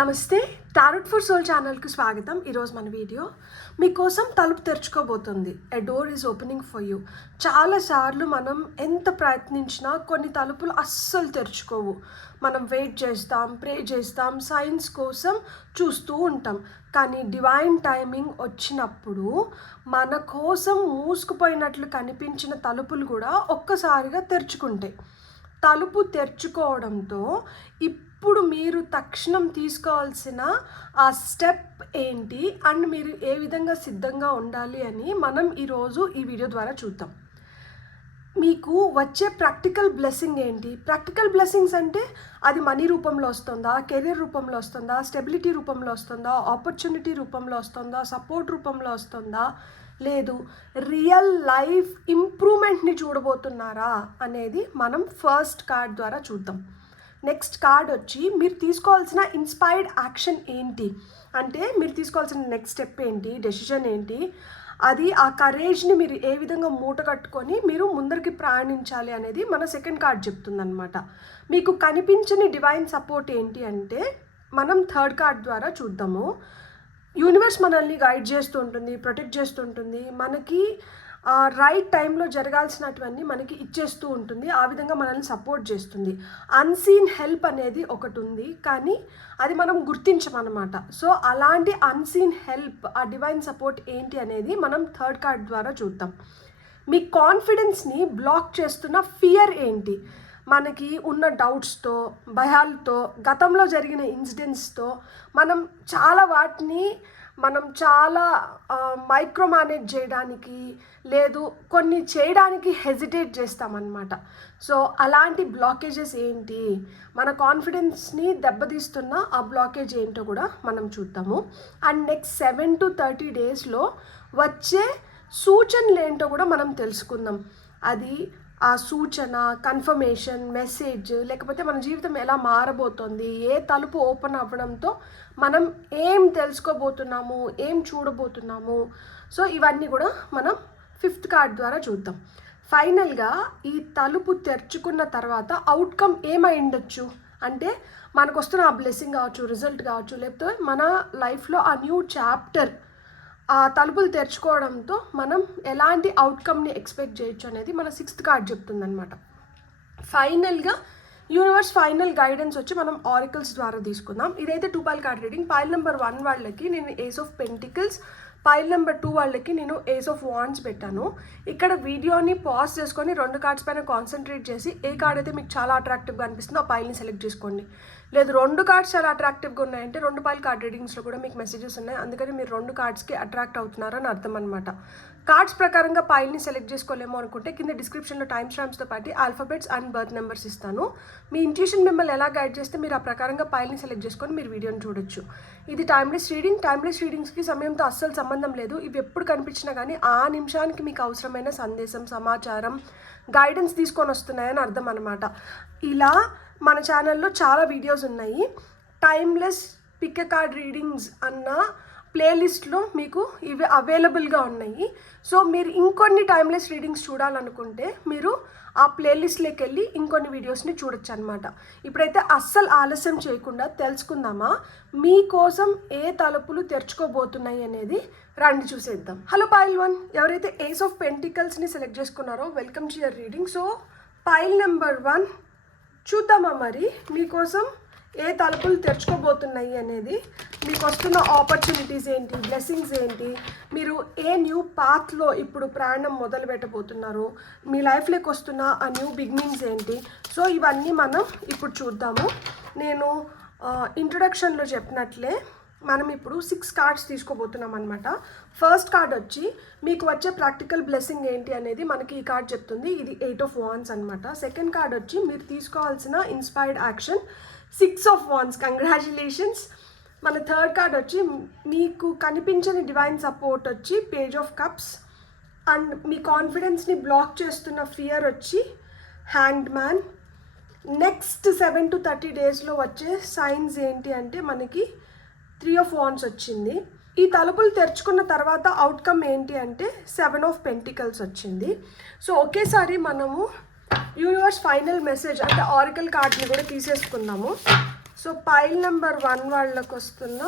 నమస్తే, tarot for soul ఛానల్కి స్వాగతం. ఈరోజు మన వీడియో మీకోసం తలుపు తెరుచుకోబోతుంది. A door is opening for you. చాలాసార్లు మనం ఎంత ప్రయత్నించినా కొన్ని తలుపులు అస్సలు తెరుచుకోవు. మనం వెయిట్ చేస్తాం, ప్రే చేస్తాం, సైన్స్ కోసం చూస్తూ ఉంటాం. కానీ డివైన్ టైమింగ్ వచ్చినప్పుడు మన కోసం మూసుకుపోయినట్లు కనిపించిన తలుపులు కూడా ఒక్కసారిగా తెరుచుకుంటాయి. తలుపు తెరుచుకోవడంతో ఇప్పుడు మీరు తక్షణం తీసుకోవాల్సిన ఆ స్టెప్ ఏంటి అండ్ మీరు ఏ విధంగా సిద్ధంగా ఉండాలి అని మనం ఈరోజు ఈ వీడియో ద్వారా చూద్దాం. మీకు వచ్చే ప్రాక్టికల్ బ్లెస్సింగ్ ఏంటి? ప్రాక్టికల్ బ్లెస్సింగ్స్ అంటే అది మనీ రూపంలో వస్తుందా, కెరీర్ రూపంలో వస్తుందా, స్టెబిలిటీ రూపంలో వస్తుందా, ఆపర్చునిటీ రూపంలో వస్తుందా, సపోర్ట్ రూపంలో వస్తుందా, లేదు రియల్ లైఫ్ ఇంప్రూవ్మెంట్ని చూడబోతున్నారా అనేది మనం ఫస్ట్ కార్డ్ ద్వారా చూద్దాం. నెక్స్ట్ కార్డ్ వచ్చి మీరు తీసుకోవాల్సిన ఇన్స్పైర్డ్ యాక్షన్ ఏంటి, అంటే మీరు తీసుకోవాల్సిన నెక్స్ట్ స్టెప్ ఏంటి, డెసిషన్ ఏంటి, అది ఆ కరేజ్ని మీరు ఏ విధంగా మూట కట్టుకొని మీరు ముందరికి ప్రయాణించాలి అనేది మన సెకండ్ కార్డ్ చెప్తుందన్నమాట. మీకు కనిపించని డివైన్ సపోర్ట్ ఏంటి అంటే మనం థర్డ్ కార్డ్ ద్వారా చూద్దాము. యూనివర్స్ మనల్ని గైడ్ చేస్తూ ఉంటుంది, ప్రొటెక్ట్ చేస్తూ ఉంటుంది, మనకి రైట్ టైంలో జరగాల్సినటువన్నీ మనకి ఇచ్చేస్తూ ఉంటుంది, ఆ విధంగా మనల్ని సపోర్ట్ చేస్తుంది. అన్సీన్ హెల్ప్ అనేది ఒకటి ఉంది, కానీ అది మనం గుర్తించమన్నమాట. సో అలాంటి అన్సీన్ హెల్ప్, ఆ డివైన్ సపోర్ట్ ఏంటి అనేది మనం థర్డ్ కార్డ్ ద్వారా చూద్దాం. మీ కాన్ఫిడెన్స్ని బ్లాక్ చేస్తున్న ఫియర్ ఏంటి? మనకి ఉన్న డౌట్స్తో, భయాలతో, గతంలో జరిగిన ఇన్సిడెంట్స్తో మనం చాలా వాటిని మైక్రో మేనేజ్ చేయడానికి, లేదు కొన్ని చేయడానికి హెజిటేట్ చేస్తామన్నమాట. సో అలాంటి బ్లాకేజెస్ ఏంటి, మన కాన్ఫిడెన్స్ని దెబ్బతీస్తున్న ఆ బ్లాకేజ్ ఏంటో కూడా మనం చూద్దాము. అండ్ నెక్స్ట్ 7 to 30 డేస్లో వచ్చే సూచనలు ఏంటో కూడా మనం తెలుసుకుందాం. అది ఆ సూచన, కన్ఫర్మేషన్, మెసేజ్, లేకపోతే మన జీవితం ఎలా మారబోతోంది, ఏ తలుపు ఓపెన్ అవ్వడంతో మనం ఏం తెలుసుకోబోతున్నాము, ఏం చూడబోతున్నాము. సో ఇవన్నీ కూడా మనం ఫిఫ్త్ కార్డ్ ద్వారా చూద్దాం. ఫైనల్గా ఈ తలుపు తెరుచుకున్న తర్వాత అవుట్కమ్ ఏమై ఉండొచ్చు అంటే మనకు వస్తున్న ఆ బ్లెస్సింగ్ కావచ్చు, రిజల్ట్ కావచ్చు, లేకపోతే మన లైఫ్లో ఆ న్యూ చాప్టర్, ఆ తలుపులు తెరుచుకోవడంతో మనం ఎలాంటి అవుట్కమ్ని ఎక్స్పెక్ట్ చేయొచ్చు అనేది మన సిక్స్త్ కార్డ్ చెప్తుందనమాట. ఫైనల్గా యూనివర్స్ ఫైనల్ గైడెన్స్ వచ్చి మనం ఆరికల్స్ ద్వారా తీసుకుందాం. ఇదైతే 2 pile card reading. Pile number 1 వాళ్ళకి నేను ace of pentacles, pile number 2 వాళ్ళకి నేను ఏస్ ఆఫ్ వాండ్స్ పెట్టాను. ఇక్కడ వీడియోని పాజ్ చేసుకొని 2 కార్డ్స్ పైన కాన్సన్ట్రేట్ చేసి ఏ కార్డ్ అయితే మీకు చాలా అట్రాక్టివ్గా అనిపిస్తుందో ఆ పైల్ని సెలెక్ట్ చేసుకోండి. లేదు 2 కార్డ్స్ చాలా అట్రాక్టివ్గా ఉన్నాయంటే 2 పైల్ కార్డ్ రీడింగ్స్లో కూడా మీకు మెసేజెస్ ఉన్నాయి, అందుకని మీరు 2 కార్డ్స్కి అట్రాక్ట్ అవుతున్నారని అర్థం అనమాట. కార్డ్స్ ప్రకారంగా పైల్ని సెలెక్ట్ చేసుకోలేమో అనుకుంటే కింద డిస్క్రిప్షన్లో టైమ్ స్టాంప్స్తో పాటు ఆల్ఫాబెట్స్ అండ్ బర్త్ నెంబర్స్ ఇస్తాను. మీ ఇంట్యూషన్ మిమ్మల్ని ఎలా గైడ్ చేస్తే మీరు ఆ ప్రకారంగా పైల్ని సెలెక్ట్ చేసుకొని మీరు వీడియోని చూడొచ్చు. ఇది టైమ్లెస్ రీడింగ్. టైమ్లెస్ రీడింగ్స్కి సమయంతో అస్సలు సంబంధం లేదు. ఇవి ఎప్పుడు కనిపించినా కానీ ఆ నిమిషానికి మీకు అవసరమైన సందేశం, సమాచారం, గైడెన్స్ తీసుకొని వస్తున్నాయని అర్థం అనమాట. ఇలా మన ఛానల్లో చాలా వీడియోస్ ఉన్నాయి. టైమ్లెస్ పిక్ ఎ కార్డ్ రీడింగ్స్ అన్న ప్లేలిస్ట్లో మీకు ఇవి అవైలబుల్గా ఉన్నాయి. సో మీరు ఇంకొన్ని టైమ్లెస్ రీడింగ్స్ చూడాలనుకుంటే మీరు ఆ ప్లేలిస్ట్లోకి వెళ్ళి ఇంకొన్ని వీడియోస్ని చూడొచ్చు అనమాట. ఇప్పుడైతే అస్సలు ఆలస్యం చేయకుండా తెలుసుకుందామా మీకోసం ఏ తలుపులు తెరుచుకోబోతున్నాయి అనేది. రండి చూసేద్దాం. హలో పైల్ 1, ఎవరైతే ఏస్ ఆఫ్ పెంటికల్స్ని సెలెక్ట్ చేసుకున్నారో welcome to your reading. So pile number 1 చూద్దామా మరి మీకోసం ఏ తలుపులు తెరుచుకోబోతున్నాయి అనేది. మీకు వస్తున్న ఆపర్చునిటీస్ ఏంటి, బ్లెస్సింగ్స్ ఏంటి, మీరు ఏ న్యూ పాత్లో ఇప్పుడు ప్రయాణం మొదలు పెట్టబోతున్నారు, మీ లైఫ్లోకి వస్తున్న ఆ న్యూ బిగినింగ్స్ ఏంటి. సో ఇవన్నీ మనం ఇప్పుడు చూద్దాము. నేను ఇంట్రొడక్షన్లో చెప్పినట్లే మనం ఇప్పుడు 6 కార్డ్స్ తీసుకోబోతున్నాం అనమాట. ఫస్ట్ కార్డ్ వచ్చి మీకు వచ్చే ప్రాక్టికల్ బ్లెస్సింగ్ ఏంటి అనేది మనకి ఈ కార్డ్ చెప్తుంది. ఇది 8 of Wands అనమాట. సెకండ్ కార్డ్ వచ్చి మీరు తీసుకోవాల్సిన inspired action 6 of Wands. Congratulations. మన థర్డ్ కార్డ్ వచ్చి మీకు కనిపించని డివైన్ సపోర్ట్ వచ్చి పేజ్ ఆఫ్ కప్స్. అండ్ మీ కాన్ఫిడెన్స్ని బ్లాక్ చేస్తున్న ఫియర్ వచ్చి హ్యాంగ్డ్ మ్యాన్. నెక్స్ట్ 7 to 30 డేస్లో వచ్చే సైన్స్ ఏంటి అంటే మనకి 3 of Wands వచ్చింది. ఈ తలుపులు తెరుచుకున్న తర్వాత అవుట్కమ్ ఏంటి అంటే 7 of Pentacles వచ్చింది. సో ఒకేసారి మనము యూనివర్స్ ఫైనల్ మెసేజ్ అంటే ఆరికల్ కార్డ్ని కూడా తీసేసుకుందాము. సో పైల్ నెంబర్ 1 వాళ్ళకి వస్తున్న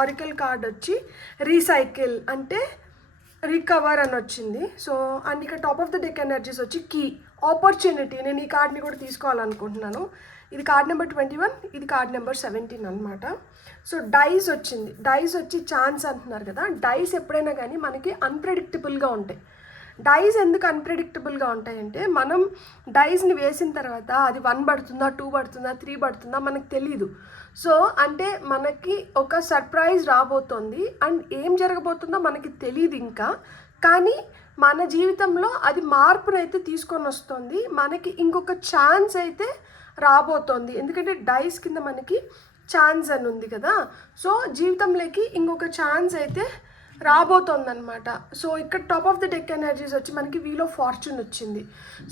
ఆరికల్ కార్డ్ వచ్చి రీసైకిల్ అంటే రికవర్ అని వచ్చింది. సో అండ్ ఇక్కడ top of the deck energies వచ్చి కీ ఆపర్చునిటీ. నేను ఈ కార్డ్ని కూడా తీసుకోవాలనుకుంటున్నాను. ఇది కార్డ్ నెంబర్ 21, ఇది కార్డ్ నెంబర్ 17 అనమాట. సో డైస్ వచ్చింది. డైస్ వచ్చి ఛాన్స్ అంటున్నారు కదా. డైస్ ఎప్పుడైనా కానీ మనకి అన్ప్రెడిక్టబుల్గా ఉంటాయి. డైస్ ఎందుకు అన్ప్రెడిక్టబుల్గా ఉంటాయంటే మనం డైస్ని వేసిన తర్వాత అది 1 పడుతుందా, 2 పడుతుందా, 3 పడుతుందా మనకు తెలీదు. సో అంటే మనకి ఒక సర్ప్రైజ్ రాబోతోంది అండ్ ఏం జరగబోతుందో మనకి తెలియదు ఇంకా. కానీ మన జీవితంలో అది మార్పునైతే తీసుకొని వస్తుంది. మనకి ఇంకొక ఛాన్స్ అయితే రాబోతోంది. ఎందుకంటే డైస్ కింద మనకి ఛాన్స్ అని ఉంది కదా. సో జీవితంలోకి ఇంకొక ఛాన్స్ అయితే రాబోతోందనమాట. సో ఇక్కడ top of the deck energies వచ్చి మనకి వీల్ ఆఫ్ ఫార్చ్యూన్ వచ్చింది.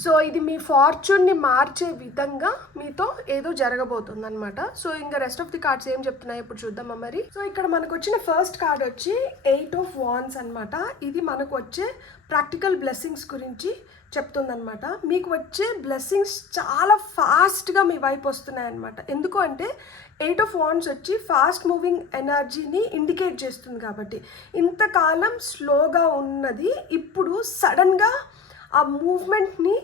సో ఇది మీ ఫార్చ్యూన్ని మార్చే విధంగా మీతో ఏదో జరగబోతుంది అనమాట. సో ఇంకా రెస్ట్ ఆఫ్ ది కార్డ్స్ ఏం చెప్తున్నాయి ఇప్పుడు చూద్దామా మరి. సో ఇక్కడ మనకు వచ్చిన ఫస్ట్ కార్డ్ వచ్చి 8 ఆఫ్ వాండ్స్ అనమాట. ఇది మనకు వచ్చే ప్రాక్టికల్ బ్లెస్సింగ్స్ గురించి చెప్తుందనమాట. మీకు వచ్చే బ్లెస్సింగ్స్ చాలా ఫాస్ట్గా మీ వైపు వస్తున్నాయి అనమాట. ఎందుకు అంటే 8 ఆఫ్ వాండ్స్ వచ్చి ఫాస్ట్ మూవింగ్ ఎనర్జీని ఇండికేట్ చేస్తుంది కాబట్టి. ఇంతకాలం స్లోగా ఉన్నది ఇప్పుడు సడన్గా ఆ మూవ్మెంట్ని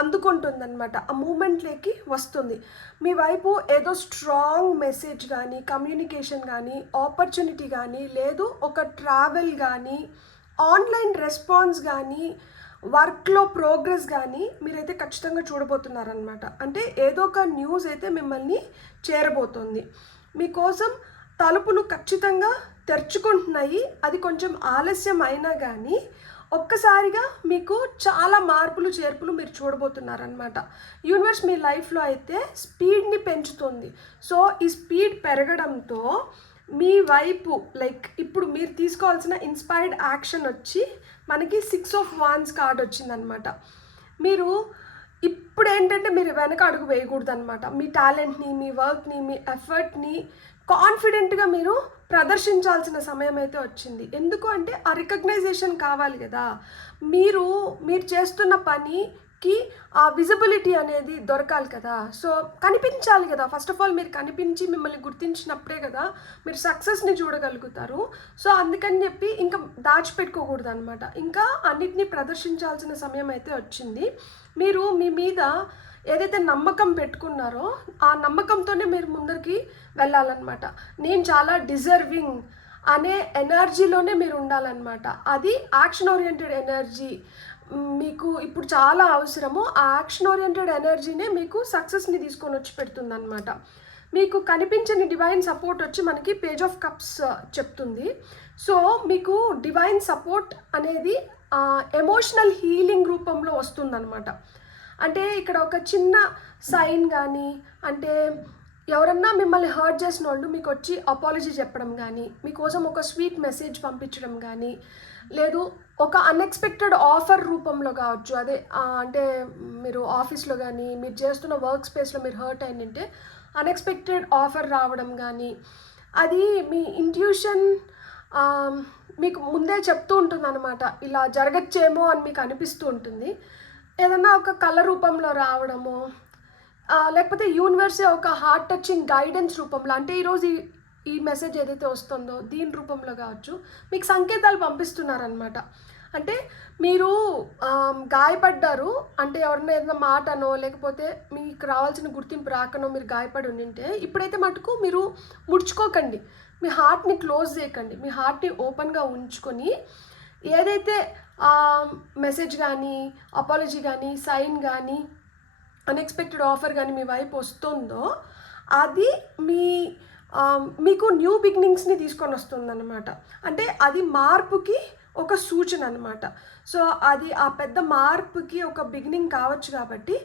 అందుకుంటుందన్నమాట. ఆ మూమెంట్లోకి వస్తుంది. మీ వైపు ఏదో స్ట్రాంగ్ మెసేజ్ కానీ, కమ్యూనికేషన్ కానీ, ఆపర్చునిటీ కానీ, లేదు ఒక ట్రావెల్ కానీ, ఆన్లైన్ రెస్పాన్స్ కానీ, వర్క్లో ప్రోగ్రెస్ కానీ మీరైతే ఖచ్చితంగా చూడబోతున్నారనమాట. అంటే ఏదో ఒక న్యూస్ అయితే మిమ్మల్ని చేరబోతుంది. మీకోసం తలుపులు ఖచ్చితంగా తెరుచుకుంటున్నాయి. అది కొంచెం ఆలస్యం అయినా కానీ ఒక్కసారిగా మీకు చాలా మార్పులు చేర్పులు మీరు చూడబోతున్నారనమాట. యూనివర్స్ మీ లైఫ్లో అయితే స్పీడ్ని పెంచుతుంది. సో ఈ స్పీడ్ పెరగడంతో మీ వైపు లైక్ ఇప్పుడు మీరు తీసుకోవాల్సిన ఇన్స్పైర్డ్ యాక్షన్ వచ్చి మనకి 6 ఆఫ్ వాండ్స్ కార్డ్ వచ్చిందనమాట. మీరు ఇప్పుడు ఏంటంటే మీరు వెనక అడుగు వేయకూడదు అనమాట. మీ టాలెంట్ని, మీ వర్క్ని, మీ ఎఫర్ట్ని కాన్ఫిడెంట్గా మీరు ప్రదర్శించాల్సిన సమయం అయితే వచ్చింది. ఎందుకు అంటే ఆ రికగ్నైజేషన్ కావాలి కదా. మీరు చేస్తున్న పనికి ఆ విజిబిలిటీ అనేది దొరకాలి కదా. సో కనిపించాలి కదా. ఫస్ట్ ఆఫ్ ఆల్ మీరు కనిపించి మిమ్మల్ని గుర్తించినప్పుడే కదా మీరు సక్సెస్ని చూడగలుగుతారు. సో అందుకని చెప్పి ఇంకా దాచిపెట్టుకోకూడదు అనమాట. ఇంకా అన్నిటినీ ప్రదర్శించాల్సిన సమయం అయితే వచ్చింది. మీరు మీ మీద ఏదైతే నమ్మకం పెట్టుకున్నారో ఆ నమ్మకంతోనే మీరు ముందరికి వెళ్ళాలన్నమాట. నేను చాలా డిజర్వింగ్ అనే ఎనర్జీలోనే మీరు ఉండాలన్నమాట. అది యాక్షన్ ఓరియంటెడ్ ఎనర్జీ మీకు ఇప్పుడు చాలా అవసరము. ఆ యాక్షన్ ఓరియంటెడ్ ఎనర్జీనే మీకు సక్సెస్ని తీసుకొని వచ్చి పెడుతుందన్నమాట. మీకు కనిపించని డివైన్ సపోర్ట్ వచ్చి మనకి పేజ్ ఆఫ్ కప్స్ చెప్తుంది. సో మీకు డివైన్ సపోర్ట్ అనేది ఎమోషనల్ హీలింగ్ రూపంలో వస్తుందన్నమాట. అంటే ఇక్కడ ఒక చిన్న సైన్ కానీ, అంటే ఎవరన్నా మిమ్మల్ని హర్ట్ చేసిన వాళ్ళు మీకు వచ్చి అపాలజీ చెప్పడం కానీ, మీకోసం ఒక స్వీట్ మెసేజ్ పంపించడం కానీ, లేదు ఒక అన్ఎక్స్పెక్టెడ్ ఆఫర్ రూపంలో కావచ్చు. అదే అంటే మీరు ఆఫీస్లో కానీ మీరు చేస్తున్న వర్క్ స్పేస్లో మీరు హర్ట్ అయినంటే అన్ఎక్స్పెక్టెడ్ ఆఫర్ రావడం కానీ, అది మీ ఇంట్యూషన్ మీకు ముందే చెప్తూ ఉంటుంది అనమాట. ఇలా జరగచ్చేమో అని మీకు అనిపిస్తూ ఉంటుంది. ఏదన్నా ఒక కళ రూపంలో రావడము, లేకపోతే యూనివర్సే ఒక హార్ట్ టచింగ్ గైడెన్స్ రూపంలో, అంటే ఈరోజు ఈ మెసేజ్ ఏదైతే వస్తుందో దీని రూపంలో కావచ్చు మీకు సంకేతాలు పంపిస్తున్నారనమాట. అంటే మీరు గాయపడ్డారు అంటే ఎవరన్నా ఏదైనా మాటనో లేకపోతే మీకు రావాల్సిన గుర్తింపు రాకనో మీరు గాయపడి ఉండింటే ఇప్పుడైతే మటుకు మీరు ముడుచుకోకండి. మీ హార్ట్ని క్లోజ్ చేయకండి. మీ హార్ట్ని ఓపెన్గా ఉంచుకొని ఏదైతే మెసేజ్ కానీ, అపాలజీ కానీ, సైన్ కానీ, అన్ఎక్స్పెక్టెడ్ ఆఫర్ కానీ మీ వైపు వస్తుందో అది మీకు న్యూ బిగినింగ్స్ని తీసుకొని వస్తుందన్నమాట. అంటే అది మార్పుకి ఒక సూచన అనమాట. సో అది ఆ పెద్ద మార్పుకి ఒక బిగినింగ్ కావచ్చు. కాబట్టి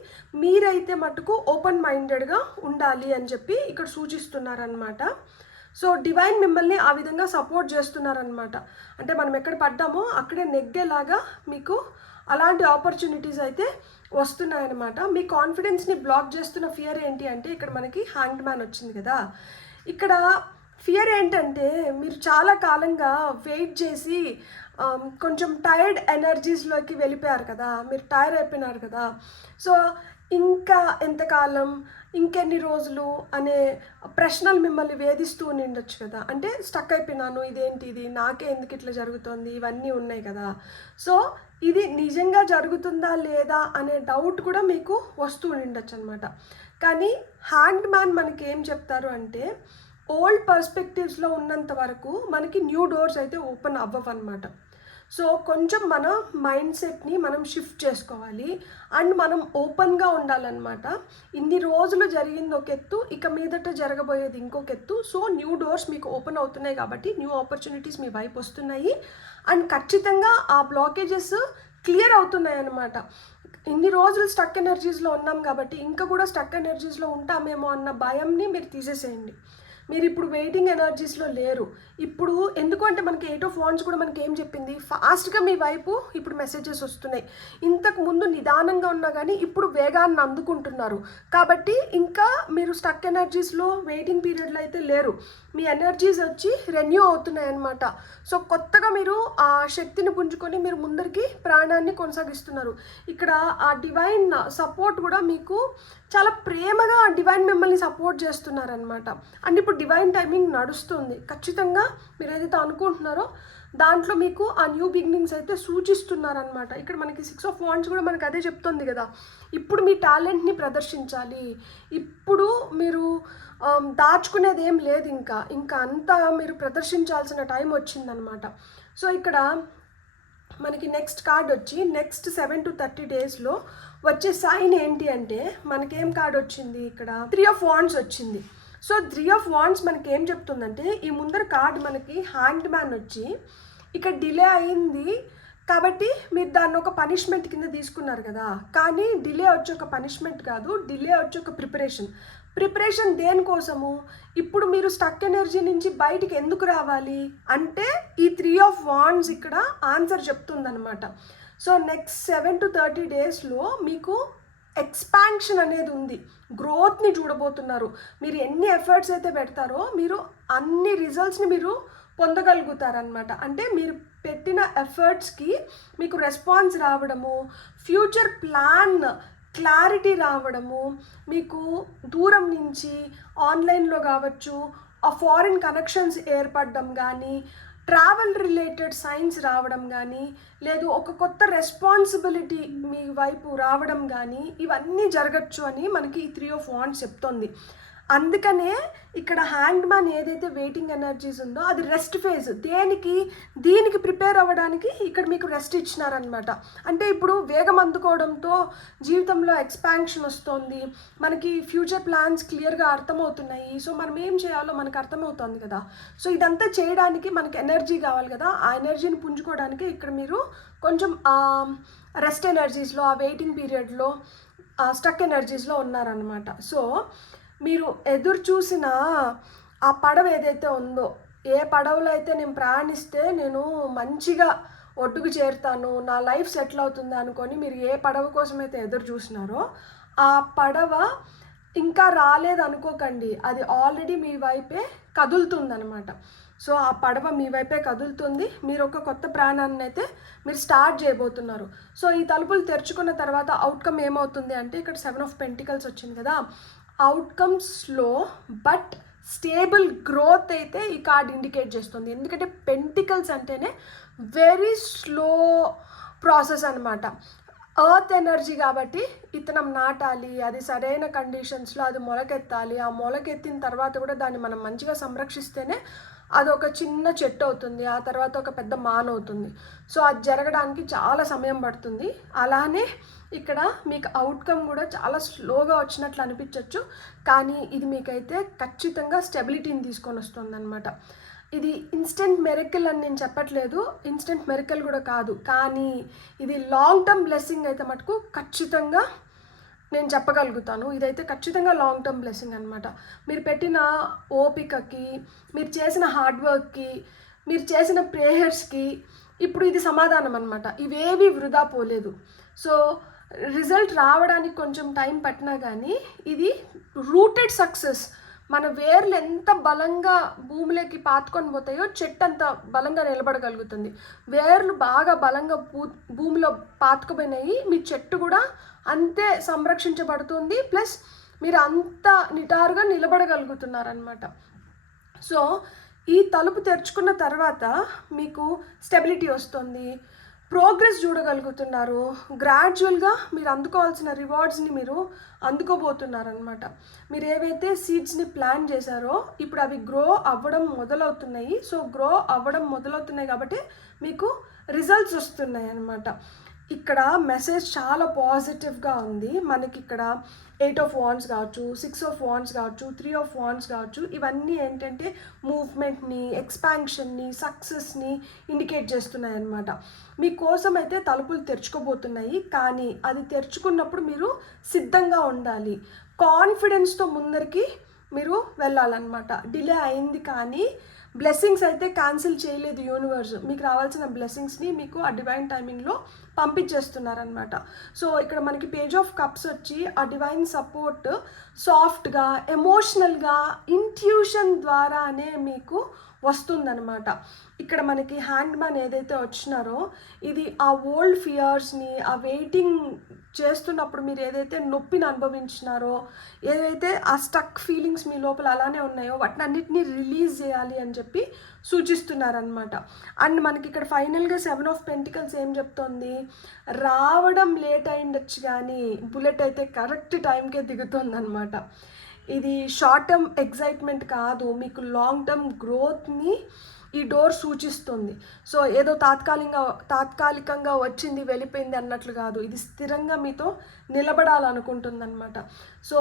మీరైతే మటుకు ఓపెన్ మైండెడ్గా ఉండాలి అని చెప్పి ఇక్కడ సూచిస్తున్నారనమాట. సో డివైన్ మిమ్మల్ని ఆ విధంగా సపోర్ట్ చేస్తున్నారనమాట. అంటే మనం ఎక్కడ పడ్డామో అక్కడే నెగ్గేలాగా మీకు అలాంటి ఆపర్చునిటీస్ అయితే వస్తున్నాయన్నమాట. మీ కాన్ఫిడెన్స్ని బ్లాక్ చేస్తున్న ఫియర్ ఏంటి అంటే ఇక్కడ మనకి హ్యాంగ్డ్ మ్యాన్ వచ్చింది కదా. ఇక్కడ ఫియర్ ఏంటంటే మీరు చాలా కాలంగా వెయిట్ చేసి కొంచెం టైర్డ్ ఎనర్జీస్లోకి వెళ్ళిపోయారు కదా, మీరు టైర్ అయిపోయినారు కదా. సో ఇంకా ఎంతకాలం, ఇంకెన్ని రోజులు అనే ప్రశ్నలు మిమ్మల్ని వేధిస్తూ ఉండొచ్చు కదా. అంటే స్టక్ అయిపోయినాను, ఇదేంటి ఇది, నాకే ఎందుకు ఇట్లా జరుగుతుంది, ఇవన్నీ ఉన్నాయి కదా. సో ఇది నిజంగా జరుగుతుందా లేదా అనే డౌట్ కూడా మీకు వస్తూ ఉండొచ్చు అనమాట. కానీ హ్యాండ్ మ్యాన్ మనకి ఏం చెప్తారు అంటే, ఓల్డ్ పర్స్పెక్టివ్స్లో ఉన్నంత వరకు మనకి న్యూ డోర్స్ అయితే ఓపెన్ అవ్వవు అనమాట. సో కొంచెం మన మైండ్ సెట్ని మనం షిఫ్ట్ చేసుకోవాలి అండ్ మనం ఓపెన్గా ఉండాలన్నమాట. ఇన్ని రోజులు జరిగింది ఒక ఎత్తు, ఇక మీదట జరగబోయేది ఇంకొక ఎత్తు. సో న్యూ డోర్స్ మీకు ఓపెన్ అవుతున్నాయి కాబట్టి న్యూ ఆపర్చునిటీస్ మీ వైపు వస్తున్నాయి అండ్ ఖచ్చితంగా ఆ బ్లాకేజెస్ క్లియర్ అవుతున్నాయి అన్నమాట. ఇన్ని రోజులు స్టక్ ఎనర్జీస్లో ఉన్నాం కాబట్టి ఇంకా కూడా స్టక్ ఎనర్జీస్లో ఉంటామేమో అన్న భయంని మీరు తీసేసేయండి. మీరు ఇప్పుడు వెయిటింగ్ ఎనర్జీస్లో లేరు. ఇప్పుడు ఎందుకు అంటే మనకి 8 ఆఫ్ వాండ్స్ కూడా మనకి ఏం చెప్పింది, ఫాస్ట్గా మీ వైపు ఇప్పుడు మెసేజెస్ వస్తున్నాయి. ఇంతకు ముందు నిదానంగా ఉన్నా కానీ ఇప్పుడు వేగాన్ని అందుకుంటున్నారు. కాబట్టి ఇంకా మీరు స్టక్ ఎనర్జీస్లో వెయిటింగ్ పీరియడ్లో అయితే లేరు. మీ ఎనర్జీస్ వచ్చి రెన్యూ అవుతున్నాయి అన్నమాట. సో కొత్తగా మీరు ఆ శక్తిని పుంజుకొని మీరు ముందరికి ప్రాణాన్ని కొనసాగిస్తున్నారు. ఇక్కడ ఆ డివైన్ సపోర్ట్ కూడా మీకు చాలా ప్రేమగా డివైన్ మిమ్మల్ని సపోర్ట్ చేస్తున్నారనమాట. అండ్ ఇప్పుడు డివైన్ టైమింగ్ నడుస్తుంది. ఖచ్చితంగా మీరు ఏదైతే అనుకుంటున్నారో దాంట్లో మీకు ఆ న్యూ బిగినింగ్స్ అయితే సూచిస్తున్నారనమాట. ఇక్కడ మనకి 6 ఆఫ్ వాండ్స్ కూడా మనకి అదే చెప్తుంది కదా. ఇప్పుడు మీ టాలెంట్ని ప్రదర్శించాలి. ఇప్పుడు మీరు దాచుకునేది ఏం లేదు, ఇంకా అంతా మీరు ప్రదర్శించాల్సిన టైం వచ్చిందనమాట. సో ఇక్కడ మనకి నెక్స్ట్ కార్డ్ వచ్చి నెక్స్ట్ 7 to 30 డేస్లో వచ్చే సైన్ ఏంటి అంటే, మనకేం కార్డ్ వచ్చింది, ఇక్కడ 3 ఆఫ్ వాండ్స్ వచ్చింది. సో 3 ఆఫ్ వాండ్స్ మనకి ఏం చెప్తుందంటే, ఈ ముందర కార్డ్ మనకి హ్యాండ్ మ్యాన్ వచ్చి ఇక్కడ డిలే అయింది కాబట్టి మీరు దాన్ని ఒక పనిష్మెంట్ కింద తీసుకున్నారు కదా. కానీ డిలే వచ్చి ఒక పనిష్మెంట్ కాదు, డిలే వచ్చి ఒక ప్రిపరేషన్ దేనికోసము, ఇప్పుడు మీరు స్టక్ ఎనర్జీ నుంచి బయటికి ఎందుకు రావాలి అంటే ఈ 3 ఆఫ్ వాండ్స్ ఇక్కడ ఆన్సర్ చెప్తుందనమాట. సో నెక్స్ట్ 7 to 30 డేస్లో మీకు ఎక్స్పాన్షన్ అనేది ఉంది, గ్రోత్ని చూడబోతున్నారు. మీరు ఎన్ని ఎఫర్ట్స్ అయితే పెడతారో మీరు అన్ని రిజల్ట్స్ని మీరు పొందగలుగుతారనమాట. అంటే మీరు పెట్టిన ఎఫర్ట్స్కి మీకు రెస్పాన్స్ రావడము, ఫ్యూచర్ ప్లాన్ క్లారిటీ రావడము, మీకు దూరం నుంచి ఆన్లైన్లో కావచ్చు ఆ ఫారిన్ కనెక్షన్స్ ఏర్పడడం కానీ, ట్రావెల్ రిలేటెడ్ సైన్స్ రావడం కానీ, లేదు ఒక కొత్త రెస్పాన్సిబిలిటీ మీ వైపు రావడం కానీ, ఇవన్నీ జరగచ్చు అని మనకి ఈ 3 ఆఫ్ వాండ్స్ చెప్తోంది. అందుకనే ఇక్కడ హ్యాండ్ మ్యాన్ ఏదైతే వెయిటింగ్ ఎనర్జీస్ ఉందో అది రెస్ట్ ఫేజ్. దీనికి ప్రిపేర్ అవ్వడానికి ఇక్కడ మీకు రెస్ట్ ఇచ్చినారనమాట. అంటే ఇప్పుడు వేగం అందుకోవడంతో జీవితంలో ఎక్స్పాన్షన్ వస్తుంది, మనకి ఫ్యూచర్ ప్లాన్స్ క్లియర్గా అర్థమవుతున్నాయి. సో మనం ఏం చేయాలో మనకు అర్థమవుతుంది కదా. సో ఇదంతా చేయడానికి మనకి ఎనర్జీ కావాలి కదా. ఆ ఎనర్జీని పుంజుకోవడానికి ఇక్కడ మీరు కొంచెం రెస్ట్ ఎనర్జీస్లో, ఆ వెయిటింగ్ పీరియడ్లో, స్టక్ ఎనర్జీస్లో ఉన్నారనమాట. సో మీరు ఎదురు చూసిన ఆ పడవ ఏదైతే ఉందో, ఏ పడవలో అయితే నేను ప్రయాణిస్తే నేను మంచిగా ఒడ్డుకు చేరుతాను, నా లైఫ్ సెటిల్ అవుతుంది అనుకొని మీరు ఏ పడవ కోసం అయితే ఎదురు చూసినారో ఆ పడవ ఇంకా రాలేదు అనుకోకండి, అది ఆల్రెడీ మీ వైపే కదులుతుందనమాట. సో ఆ పడవ మీ వైపే కదులుతుంది. మీరు ఒక కొత్త ప్రయాణాన్ని అయితే మీరు స్టార్ట్ చేయబోతున్నారు. సో ఈ తలుపులు తెరుచుకున్న తర్వాత అవుట్కమ్ ఏమవుతుంది అంటే, ఇక్కడ 7 ఆఫ్ పెంటికల్స్ వచ్చింది కదా, outcome slow but stable growth అయితే ఈ కార్డ్ ఇండికేట్ చేస్తుంది. ఎందుకంటే పెంటికల్స్ అంటేనే వెరీ స్లో ప్రాసెస్ అనమాట. ఎర్త్ ఎనర్జీ కాబట్టి విత్తనం నాటాలి, అది సరైన కండిషన్స్లో అది మొలకెత్తాలి. ఆ మొలకెత్తిన తర్వాత కూడా దాన్ని మనం మంచిగా సంరక్షిస్తేనే అది ఒక చిన్న చెట్టు అవుతుంది, ఆ తర్వాత ఒక పెద్ద మాన్ అవుతుంది. సో అది జరగడానికి చాలా సమయం పడుతుంది. అలానే ఇక్కడ మీకు అవుట్కమ్ కూడా చాలా స్లోగా వచ్చినట్లు అనిపించవచ్చు, కానీ ఇది మీకైతే ఖచ్చితంగా స్టెబిలిటీని తీసుకొని వస్తుంది అనమాట. ఇది ఇన్స్టెంట్ మెరికల్ అని నేను చెప్పట్లేదు, ఇన్స్టెంట్ మెరికల్ కూడా కాదు, కానీ ఇది లాంగ్ టర్మ్ బ్లెస్సింగ్ అయితే మటుకు ఖచ్చితంగా నేను చెప్పగలుగుతాను. ఇదైతే ఖచ్చితంగా లాంగ్ టర్మ్ బ్లెస్సింగ్ అనమాట. మీరు పెట్టిన ఓపికకి, మీరు చేసిన హార్డ్ వర్క్కి, మీరు చేసిన ప్రేయర్స్కి ఇప్పుడు ఇది సమాధానం అనమాట. ఇవేవి వృధా పోలేదు. సో రిజల్ట్ రావడానికి కొంచెం టైం పట్టినా కానీ ఇది రూటెడ్ సక్సెస్. మన వేర్లు ఎంత బలంగా భూమిలోకి పాతుకొని పోతాయో చెట్టు అంత బలంగా నిలబడగలుగుతుంది. వేర్లు బాగా బలంగా భూమిలో పాతుకుపోయినాయి, మీ చెట్టు కూడా అంతే సంరక్షించబడుతుంది, ప్లస్ మీరు అంత నిటారుగా నిలబడగలుగుతున్నారనమాట. సో ఈ తలుపు తెరుచుకున్న తర్వాత మీకు స్టెబిలిటీ వస్తుంది, ప్రోగ్రెస్ చూడగలుగుతున్నారు, గ్రాడ్యువల్గా మీరు అందుకోవాల్సిన రివార్డ్స్ని మీరు అందుకోబోతున్నారనమాట. మీరు ఏవైతే సీడ్స్ని ప్లాన్ చేశారో ఇప్పుడు అవి గ్రో అవ్వడం మొదలవుతున్నాయి. సో గ్రో అవ్వడం మొదలవుతున్నాయి కాబట్టి మీకు రిజల్ట్స్ వస్తున్నాయి అన్నమాట. ఇక్కడ మెసేజ్ చాలా పాజిటివ్గా ఉంది. మనకి ఇక్కడ 8 ఆఫ్ వాండ్స్ కావచ్చు, 6 ఆఫ్ వాండ్స్ కావచ్చు, 3 ఆఫ్ వాండ్స్ కావచ్చు, ఇవన్నీ ఏంటంటే మూవ్మెంట్ని, ఎక్స్పాన్షన్ని, సక్సెస్ని ఇండికేట్ చేస్తున్నాయి అన్నమాట. మీకోసం అయితే తలుపులు తెరుచుకోబోతున్నాయి, కానీ అది తెరుచుకున్నప్పుడు మీరు సిద్ధంగా ఉండాలి. కాన్ఫిడెన్స్తో ముందరికి మీరు వెళ్ళాలన్నమాట. డిలే అయింది కానీ బ్లెస్సింగ్స్ అయితే క్యాన్సిల్ చేయలేదు యూనివర్స్. మీకు రావాల్సిన బ్లెస్సింగ్స్ని మీకు ఆ డివైన్ టైమింగ్లో పంపించేస్తున్నారనమాట. సో ఇక్కడ మనకి పేజ్ ఆఫ్ కప్స్ వచ్చి ఆ డివైన్ సపోర్ట్ సాఫ్ట్గా, ఎమోషనల్గా, ఇంట్యూషన్ ద్వారానే మీకు వస్తుందన్నమాట. ఇక్కడ మనకి హ్యాండ్ మ్యాన్ ఏదైతే వచ్చినారో ఇది ఆ ఓల్డ్ ఫియర్స్ని, ఆ వెయిటింగ్ చేస్తున్నప్పుడు మీరు ఏదైతే నొప్పిని అనుభవించినారో, ఏదైతే ఆ స్టక్ ఫీలింగ్స్ మీ లోపల అలానే ఉన్నాయో వాటిని అన్నిటినీ రిలీజ్ చేయాలి అని చెప్పి సూచిస్తున్నారనమాట. అండ్ మనకి ఇక్కడ ఫైనల్గా 7 ఆఫ్ పెంటికల్స్ ఏం చెప్తోంది, రావడం లేట్ అయిండొచ్చు కానీ బుల్లెట్ అయితే కరెక్ట్ టైంకే దిగుతుంది అనమాట. ఇది షార్ట్ టర్మ్ ఎగ్జైట్మెంట్ కాదు, మీకు లాంగ్ టర్మ్ గ్రోత్ని ఈ డోర్ సూచిస్తుంది. సో ఏదో తాత్కాలికంగా వచ్చింది వెళ్ళిపోయింది అన్నట్లు కాదు, ఇది స్థిరంగా మీతో నిలబడాలనుకుంటుంది అనమాట. సో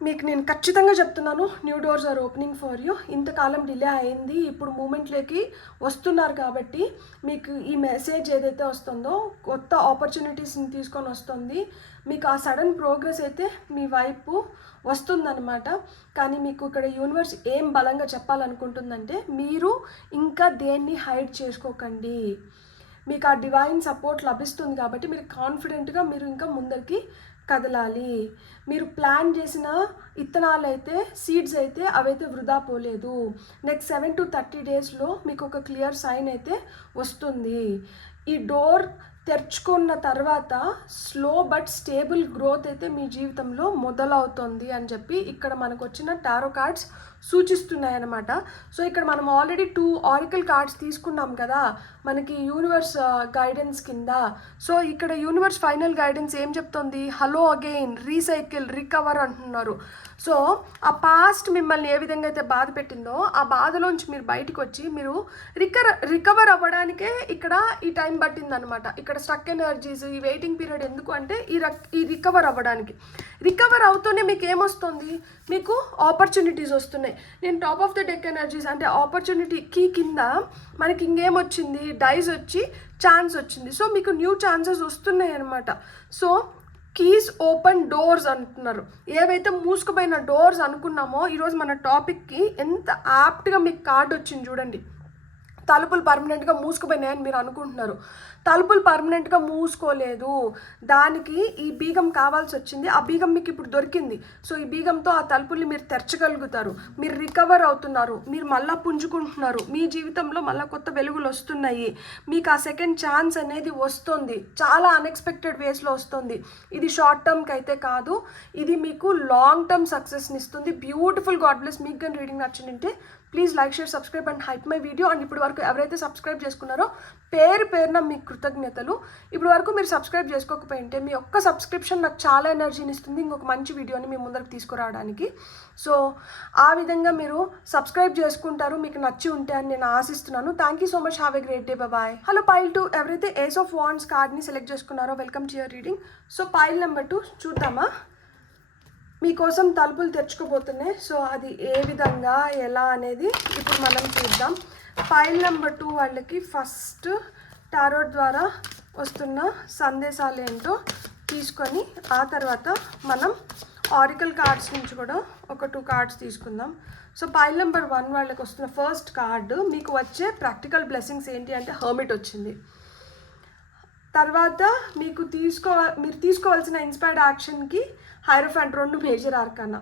మీకు నేను ఖచ్చితంగా చెప్తున్నాను, new doors are opening for you. ఇంతకాలం డిలే అయింది, ఇప్పుడు మూమెంట్లోకి వస్తున్నారు కాబట్టి మీకు ఈ మెసేజ్ ఏదైతే వస్తుందో కొత్త ఆపర్చునిటీస్ని తీసుకొని వస్తుంది. మీకు ఆ సడన్ ప్రోగ్రెస్ అయితే మీ వైపు వస్తుందన్నమాట. కానీ మీకు ఇక్కడ యూనివర్స్ ఏం బలంగా చెప్పాలనుకుంటుందంటే మీరు ఇంకా దేన్ని హైడ్ చేసుకోకండి, మీకు ఆ డివైన్ సపోర్ట్ లభిస్తుంది కాబట్టి మీరు కాన్ఫిడెంట్గా మీరు ఇంకా ముందరికి కదలాలి. మీరు ప్లాన్ చేసిన ఇత్తనాలు అయితే, సీడ్స్ అయితే అవైతే వృధా పోలేదు. నెక్స్ట్ 7 to 30 డేస్లో మీకు ఒక క్లియర్ సైన్ అయితే వస్తుంది. ఈ డోర్ తెరుచుకున్న తర్వాత స్లో బట్ స్టేబుల్ గ్రోత్ అయితే మీ జీవితంలో మొదలవుతుంది అని చెప్పి ఇక్కడ మనకు వచ్చిన టారో కార్డ్స్ సూచిస్తున్నాయి అన్నమాట. సో ఇక్కడ మనం ఆల్రెడీ 2 ఆరికల్ కార్డ్స్ తీసుకున్నాం కదా మనకి యూనివర్స్ గైడెన్స్ కింద. సో ఇక్కడ యూనివర్స్ ఫైనల్ గైడెన్స్ ఏం చెప్తుంది, హలో అగైన్, రీసైకిల్, రికవర్ అంటున్నారు. సో ఆ పాస్ట్ మిమ్మల్ని ఏ విధంగా అయితే బాధ పెట్టిందో ఆ బాధలోంచి మీరు బయటకు వచ్చి మీరు రికవర్ అవ్వడానికే ఇక్కడ ఈ టైం పట్టిందనమాట. ఇక్కడ స్టక్ ఎనర్జీస్, ఈ వెయిటింగ్ పీరియడ్ ఎందుకు అంటే ఈ రికవర్ అవ్వడానికి. రికవర్ అవుతూనే మీకు ఏమొస్తుంది, మీకు ఆపర్చునిటీస్ వస్తున్నాయి. నేను top of the deck energies అంటే ఆపర్చునిటీ కీ కింద మనకి ఇంకేమొచ్చింది, డైస్ వచ్చి ఛాన్స్ వచ్చింది. సో మీకు న్యూ ఛాన్సెస్ వస్తున్నాయి అనమాట. సో కీస్ ఓపెన్ డోర్స్ అంటున్నారు. ఏవైతే మూసుకుపోయిన డోర్స్ అనుకున్నామో ఈరోజు మన టాపిక్కి ఎంత యాప్ట్గా మీకు కార్డు వచ్చింది చూడండి. తలుపులు పర్మనెంట్గా మూసుకుపోయినాయని మీరు అనుకుంటున్నారు, తలుపులు పర్మనెంట్గా మూసుకోలేదు, దానికి ఈ బీగం కావాల్సి వచ్చింది. ఆ బీగం మీకు ఇప్పుడు దొరికింది. సో ఈ బీగంతో ఆ తలుపుల్ని మీరు తెరచగలుగుతారు, మీరు రికవర్ అవుతున్నారు, మీరు మళ్ళీ పుంజుకుంటున్నారు, మీ జీవితంలో మళ్ళీ కొత్త వెలుగులు వస్తున్నాయి, మీకు ఆ సెకండ్ ఛాన్స్ అనేది వస్తుంది, చాలా అన్ఎక్స్పెక్టెడ్ వేస్లో వస్తుంది. ఇది షార్ట్ టర్మ్కి అయితే కాదు, ఇది మీకు లాంగ్ టర్మ్ సక్సెస్ని ఇస్తుంది. Beautiful God bless. మీకు కానీ రీడింగ్ నచ్చిందంటే please like, share, subscribe and hype my video. And ఇప్పుడు వరకు ఎవరైతే సబ్స్క్రైబ్ చేసుకున్నారో పేరున మీకు కృతజ్ఞతలు. ఇప్పుడు వరకు మీరు సబ్స్క్రైబ్ చేసుకోకపోయింటే మీ ఒక్క సబ్స్క్రిప్షన్ నాకు చాలా ఎనర్జీని ఇస్తుంది ఇంకొక మంచి వీడియోని మీ ముందరకు తీసుకురావడానికి. సో ఆ విధంగా మీరు సబ్స్క్రైబ్ చేసుకుంటారు, మీకు నచ్చి ఉంటే అని నేను ఆశిస్తున్నాను. Thank you so much. Have a great day. Bye. Hello pile 2 ఎవరైతే ఏస్ ఆఫ్ వాండ్స్ కార్డ్ని సెలెక్ట్ చేసుకున్నారో welcome to your reading. So pile number 2 చూద్దామా, మీకోసం తలుపులు తెరుచుకోబోతున్నాయి. సో అది ఏ విధంగా ఎలా అనేది ఇప్పుడు మనం చూద్దాం. పైల్ నెంబర్ 2 వాళ్ళకి ఫస్ట్ టారోట్ ద్వారా వస్తున్న సందేశాలు ఏంటో తీసుకొని ఆ తర్వాత మనం ఆరికల్ కార్డ్స్ నుంచి కూడా ఒక 2 కార్డ్స్ తీసుకుందాం. సో పైల్ నెంబర్ 1 వాళ్ళకి వస్తున్న ఫస్ట్ కార్డు, మీకు వచ్చే ప్రాక్టికల్ బ్లెస్సింగ్స్ ఏంటి అంటే హర్మిట్ వచ్చింది. తర్వాత మీరు తీసుకోవాల్సిన ఇన్స్పైర్డ్ యాక్షన్కి హైరోఫాంట్ 2 మేజర్ ఆర్కానా.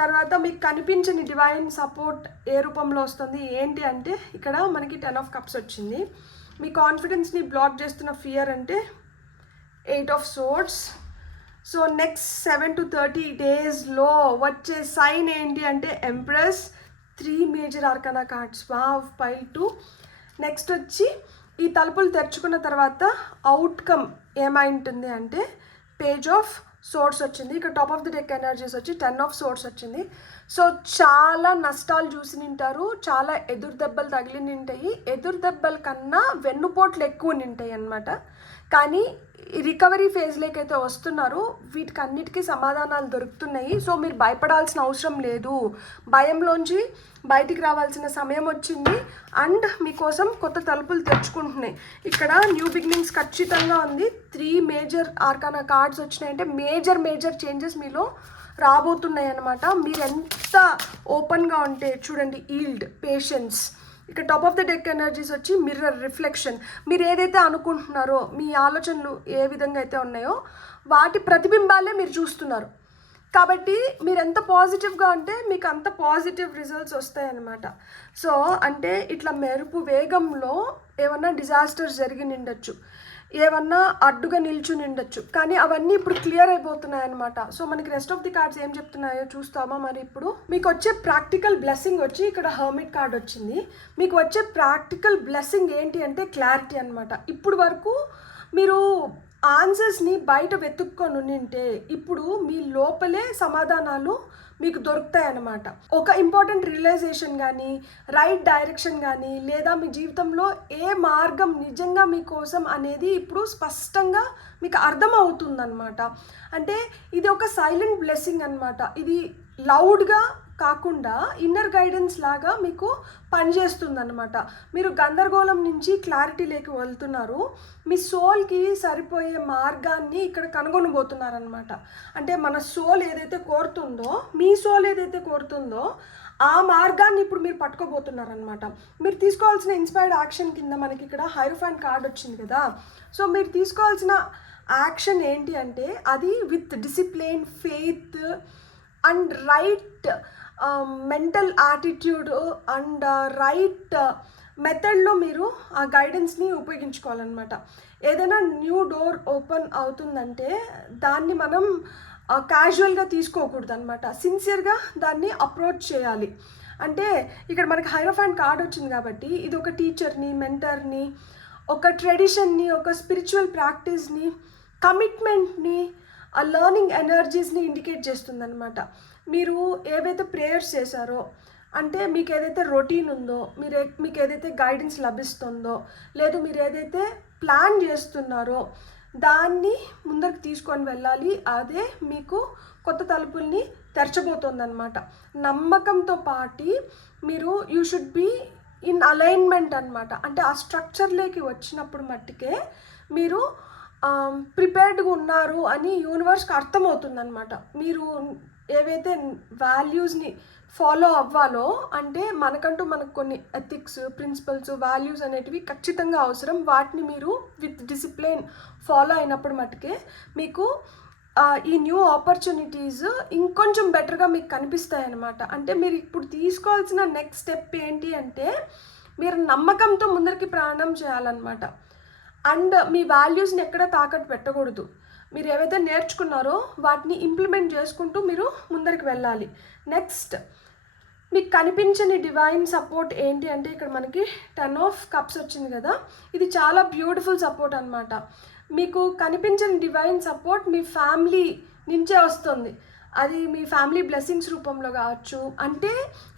తర్వాత మీకు కనిపించని డివైన్ సపోర్ట్ ఏ రూపంలో వస్తుంది ఏంటి అంటే ఇక్కడ మనకి 10 ఆఫ్ కప్స్ వచ్చింది. మీ కాన్ఫిడెన్స్ని బ్లాక్ చేస్తున్న ఫియర్ అంటే 8 of swords. So next 7 to 30 డేస్లో వచ్చే సైన్ ఏంటి అంటే empress, 3 major arcana cards, wow, pile 2. Next వచ్చి ఈ తలుపులు తెరుచుకున్న తర్వాత అవుట్కమ్ ఏమై ఉంటుంది అంటే పేజ్ ఆఫ్ సోర్స్ వచ్చింది. ఇక్కడ top of the deck energies వచ్చి 10 ఆఫ్ సోర్స్ వచ్చింది. సో చాలా నష్టాలు చూసి నింటారు, చాలా ఎదురు దెబ్బలు తగిలి నింటాయి. ఎదురు దెబ్బల కన్నా వెన్నుపోట్లు ఎక్కువ నింటాయి అన్నమాట. కానీ రికవరీ ఫేజ్లోకి అయితే వస్తున్నారు, వీటికి అన్నిటికీ సమాధానాలు దొరుకుతున్నాయి. సో మీరు భయపడాల్సిన అవసరం లేదు, భయంలోంచి బయటికి రావాల్సిన సమయం వచ్చింది. అండ్ మీకోసం కొత్త తలుపులు తెరుచుకుంటున్నాయి. ఇక్కడ న్యూ బిగినింగ్స్ ఖచ్చితంగా ఉంది. 3 మేజర్ ఆర్కానా కార్డ్స్ వచ్చినాయంటే మేజర్ చేంజెస్ మీలో రాబోతున్నాయి అన్నమాట. మీరు ఎంత ఓపెన్గా ఉంటే చూడండి, ఈల్డ్, పేషెన్స్. ఇక్కడ top of the deck energies వచ్చి మిర్రర్, రిఫ్లెక్షన్. మీరు ఏదైతే అనుకుంటున్నారో, మీ ఆలోచనలు ఏ విధంగా అయితే ఉన్నాయో వాటి ప్రతిబింబాలే మీరు చూస్తున్నారు. కాబట్టి మీరు ఎంత పాజిటివ్గా ఉంటే మీకు అంత పాజిటివ్ రిజల్ట్స్ వస్తాయన్నమాట. సో అంటే ఇట్లా మెరుపు వేగంలో ఏమన్నా డిజాస్టర్స్ జరిగి నిండొచ్చు, ఏమన్నా అడ్డుగా నిల్చుని ఉండొచ్చు, కానీ అవన్నీ ఇప్పుడు క్లియర్ అయిపోతున్నాయి అనమాట. సో మనకి రెస్ట్ ఆఫ్ ది కార్డ్స్ ఏం చెప్తున్నాయో చూస్తామా. మరి ఇప్పుడు మీకు వచ్చే ప్రాక్టికల్ బ్లెస్సింగ్ వచ్చి ఇక్కడ హర్మిట్ కార్డ్ వచ్చింది. మీకు వచ్చే ప్రాక్టికల్ బ్లెస్సింగ్ ఏంటి అంటే క్లారిటీ అనమాట. ఇప్పుడు వరకు మీరు ఆన్సర్స్ని బయట వెతుక్కొని ఉంటే ఇప్పుడు మీ లోపలే సమాధానాలు మీకు దొరుకుతాయి అన్నమాట. ఒక ఇంపార్టెంట్ రియలైజేషన్ కానీ, రైట్ డైరెక్షన్ కానీ, లేదా మీ జీవితంలో ఏ మార్గం నిజంగా మీకోసం అనేది ఇప్పుడు స్పష్టంగా మీకు అర్థమవుతుందన్నమాట. అంటే ఇది ఒక సైలెంట్ బ్లెస్సింగ్ అన్నమాట. ఇది లౌడ్గా కాకుండా ఇన్నర్ గైడెన్స్ లాగా మీకు పనిచేస్తుంది అనమాట. మీరు గందరగోళం నుంచి క్లారిటీలోకి వెళ్తున్నారు. మీ సోల్కి సరిపోయే మార్గాన్ని ఇక్కడ కనుగొనబోతున్నారనమాట. అంటే మన సోల్ ఏదైతే కోరుతుందో, మీ సోల్ ఏదైతే కోరుతుందో ఆ మార్గాన్ని ఇప్పుడు మీరు పట్టుకోబోతున్నారనమాట. మీరు తీసుకోవాల్సిన ఇన్స్పైర్డ్ యాక్షన్ కింద మనకి ఇక్కడ హైరోఫాంట్ కార్డ్ వచ్చింది కదా. సో మీరు తీసుకోవాల్సిన యాక్షన్ ఏంటి అంటే అది with discipline, faith and right mental attitude and right మెథడ్లో మీరు ఆ గైడెన్స్ని ఉపయోగించుకోవాలన్నమాట. ఏదైనా న్యూ డోర్ ఓపెన్ అవుతుందంటే దాన్ని మనం క్యాజువల్గా తీసుకోకూడదు అనమాట. సిన్సియర్గా దాన్ని అప్రోచ్ చేయాలి. అంటే ఇక్కడ మనకి హైరోఫాంట్ కార్డ్ వచ్చింది కాబట్టి ఇది ఒక టీచర్ని, మెంటర్ని, ఒక ట్రెడిషన్ని, ఒక స్పిరిచువల్ ప్రాక్టీస్ని, కమిట్మెంట్ని, ఆ లర్నింగ్ ఎనర్జీస్ని ఇండికేట్ చేస్తుందన్నమాట. మీరు ఏవైతే ప్రేయర్స్ చేశారో, అంటే మీకు ఏదైతే రొటీన్ ఉందో, మీకు ఏదైతే గైడెన్స్ లభిస్తుందో, లేదు మీరు ఏదైతే ప్లాన్ చేస్తున్నారో దాన్ని ముందరికి తీసుకొని వెళ్ళాలి. అదే మీకు కొత్త తలుపుల్ని తెరచబోతోందన్నమాట. నమ్మకంతో పాటు మీరు you should be in alignment అనమాట. అంటే ఆ స్ట్రక్చర్లోకి వచ్చినప్పుడు మట్టుకే మీరు ప్రిపేర్డ్గా ఉన్నారు అని యూనివర్స్కి అర్థమవుతుందన్నమాట. మీరు ఏవైతే వాల్యూస్ని ఫాలో అవ్వాలో, అంటే మనకంటూ మనకు కొన్ని ఎథిక్స్, ప్రిన్సిపల్స్, వాల్యూస్ అనేటివి ఖచ్చితంగా అవసరం. వాటిని మీరు విత్ డిసిప్లిన్ ఫాలో అయినప్పుడు మట్టుకే మీకు ఈ న్యూ ఆపర్చునిటీస్ ఇంకొంచెం బెటర్గా మీకు కనిపిస్తాయి అన్నమాట. అంటే మీరు ఇప్పుడు తీసుకోవాల్సిన నెక్స్ట్ స్టెప్ ఏంటి అంటే మీరు నమ్మకంతో ముందరికి ప్రయాణం చేయాలన్నమాట. అండ్ మీ వాల్యూస్ని ఎక్కడ తాకట్టు పెట్టకూడదు. మీరు ఏవైతే నేర్చుకున్నారో వాటిని ఇంప్లిమెంట్ చేసుకుంటూ మీరు ముందరికి వెళ్ళాలి. నెక్స్ట్ మీకు కనిపించని డివైన్ సపోర్ట్ ఏంటి అంటే ఇక్కడ మనకి 10 ఆఫ్ కప్స్ వచ్చింది కదా. ఇది చాలా బ్యూటిఫుల్ సపోర్ట్ అనమాట. మీకు కనిపించని డివైన్ సపోర్ట్ మీ ఫ్యామిలీ నుంచే వస్తుంది. అది మీ ఫ్యామిలీ బ్లెస్సింగ్స్ రూపంలో కావచ్చు. అంటే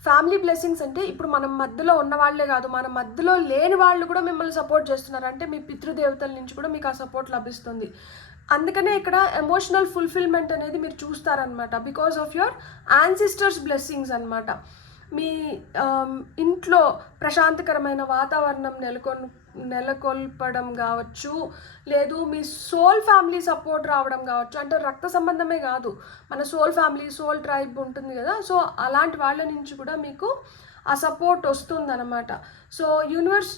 ఫ్యామిలీ బ్లెస్సింగ్స్ అంటే ఇప్పుడు మనం మధ్యలో ఉన్న వాళ్ళే కాదు, మన మధ్యలో లేని వాళ్ళు కూడా మిమ్మల్ని సపోర్ట్ చేస్తున్నారు. అంటే మీ పితృదేవతల నుంచి కూడా మీకు ఆ సపోర్ట్ లభిస్తుంది. అందుకనే ఇక్కడ ఎమోషనల్ ఫుల్ఫిల్మెంట్ అనేది మీరు చూస్తారనమాట. Because of your ancestors blessings అనమాట. మీ ఇంట్లో ప్రశాంతకరమైన వాతావరణం నెలకొల్పడం కావచ్చు, లేదు మీ సోల్ ఫ్యామిలీ సపోర్ట్ రావడం కావచ్చు. అంటే రక్త సంబంధమే కాదు, మన సోల్ ఫ్యామిలీ, సోల్ ట్రైబ్ ఉంటుంది కదా. సో అలాంటి వాళ్ళ నుంచి కూడా మీకు ఆ సపోర్ట్ వస్తుందన్నమాట. సో యూనివర్స్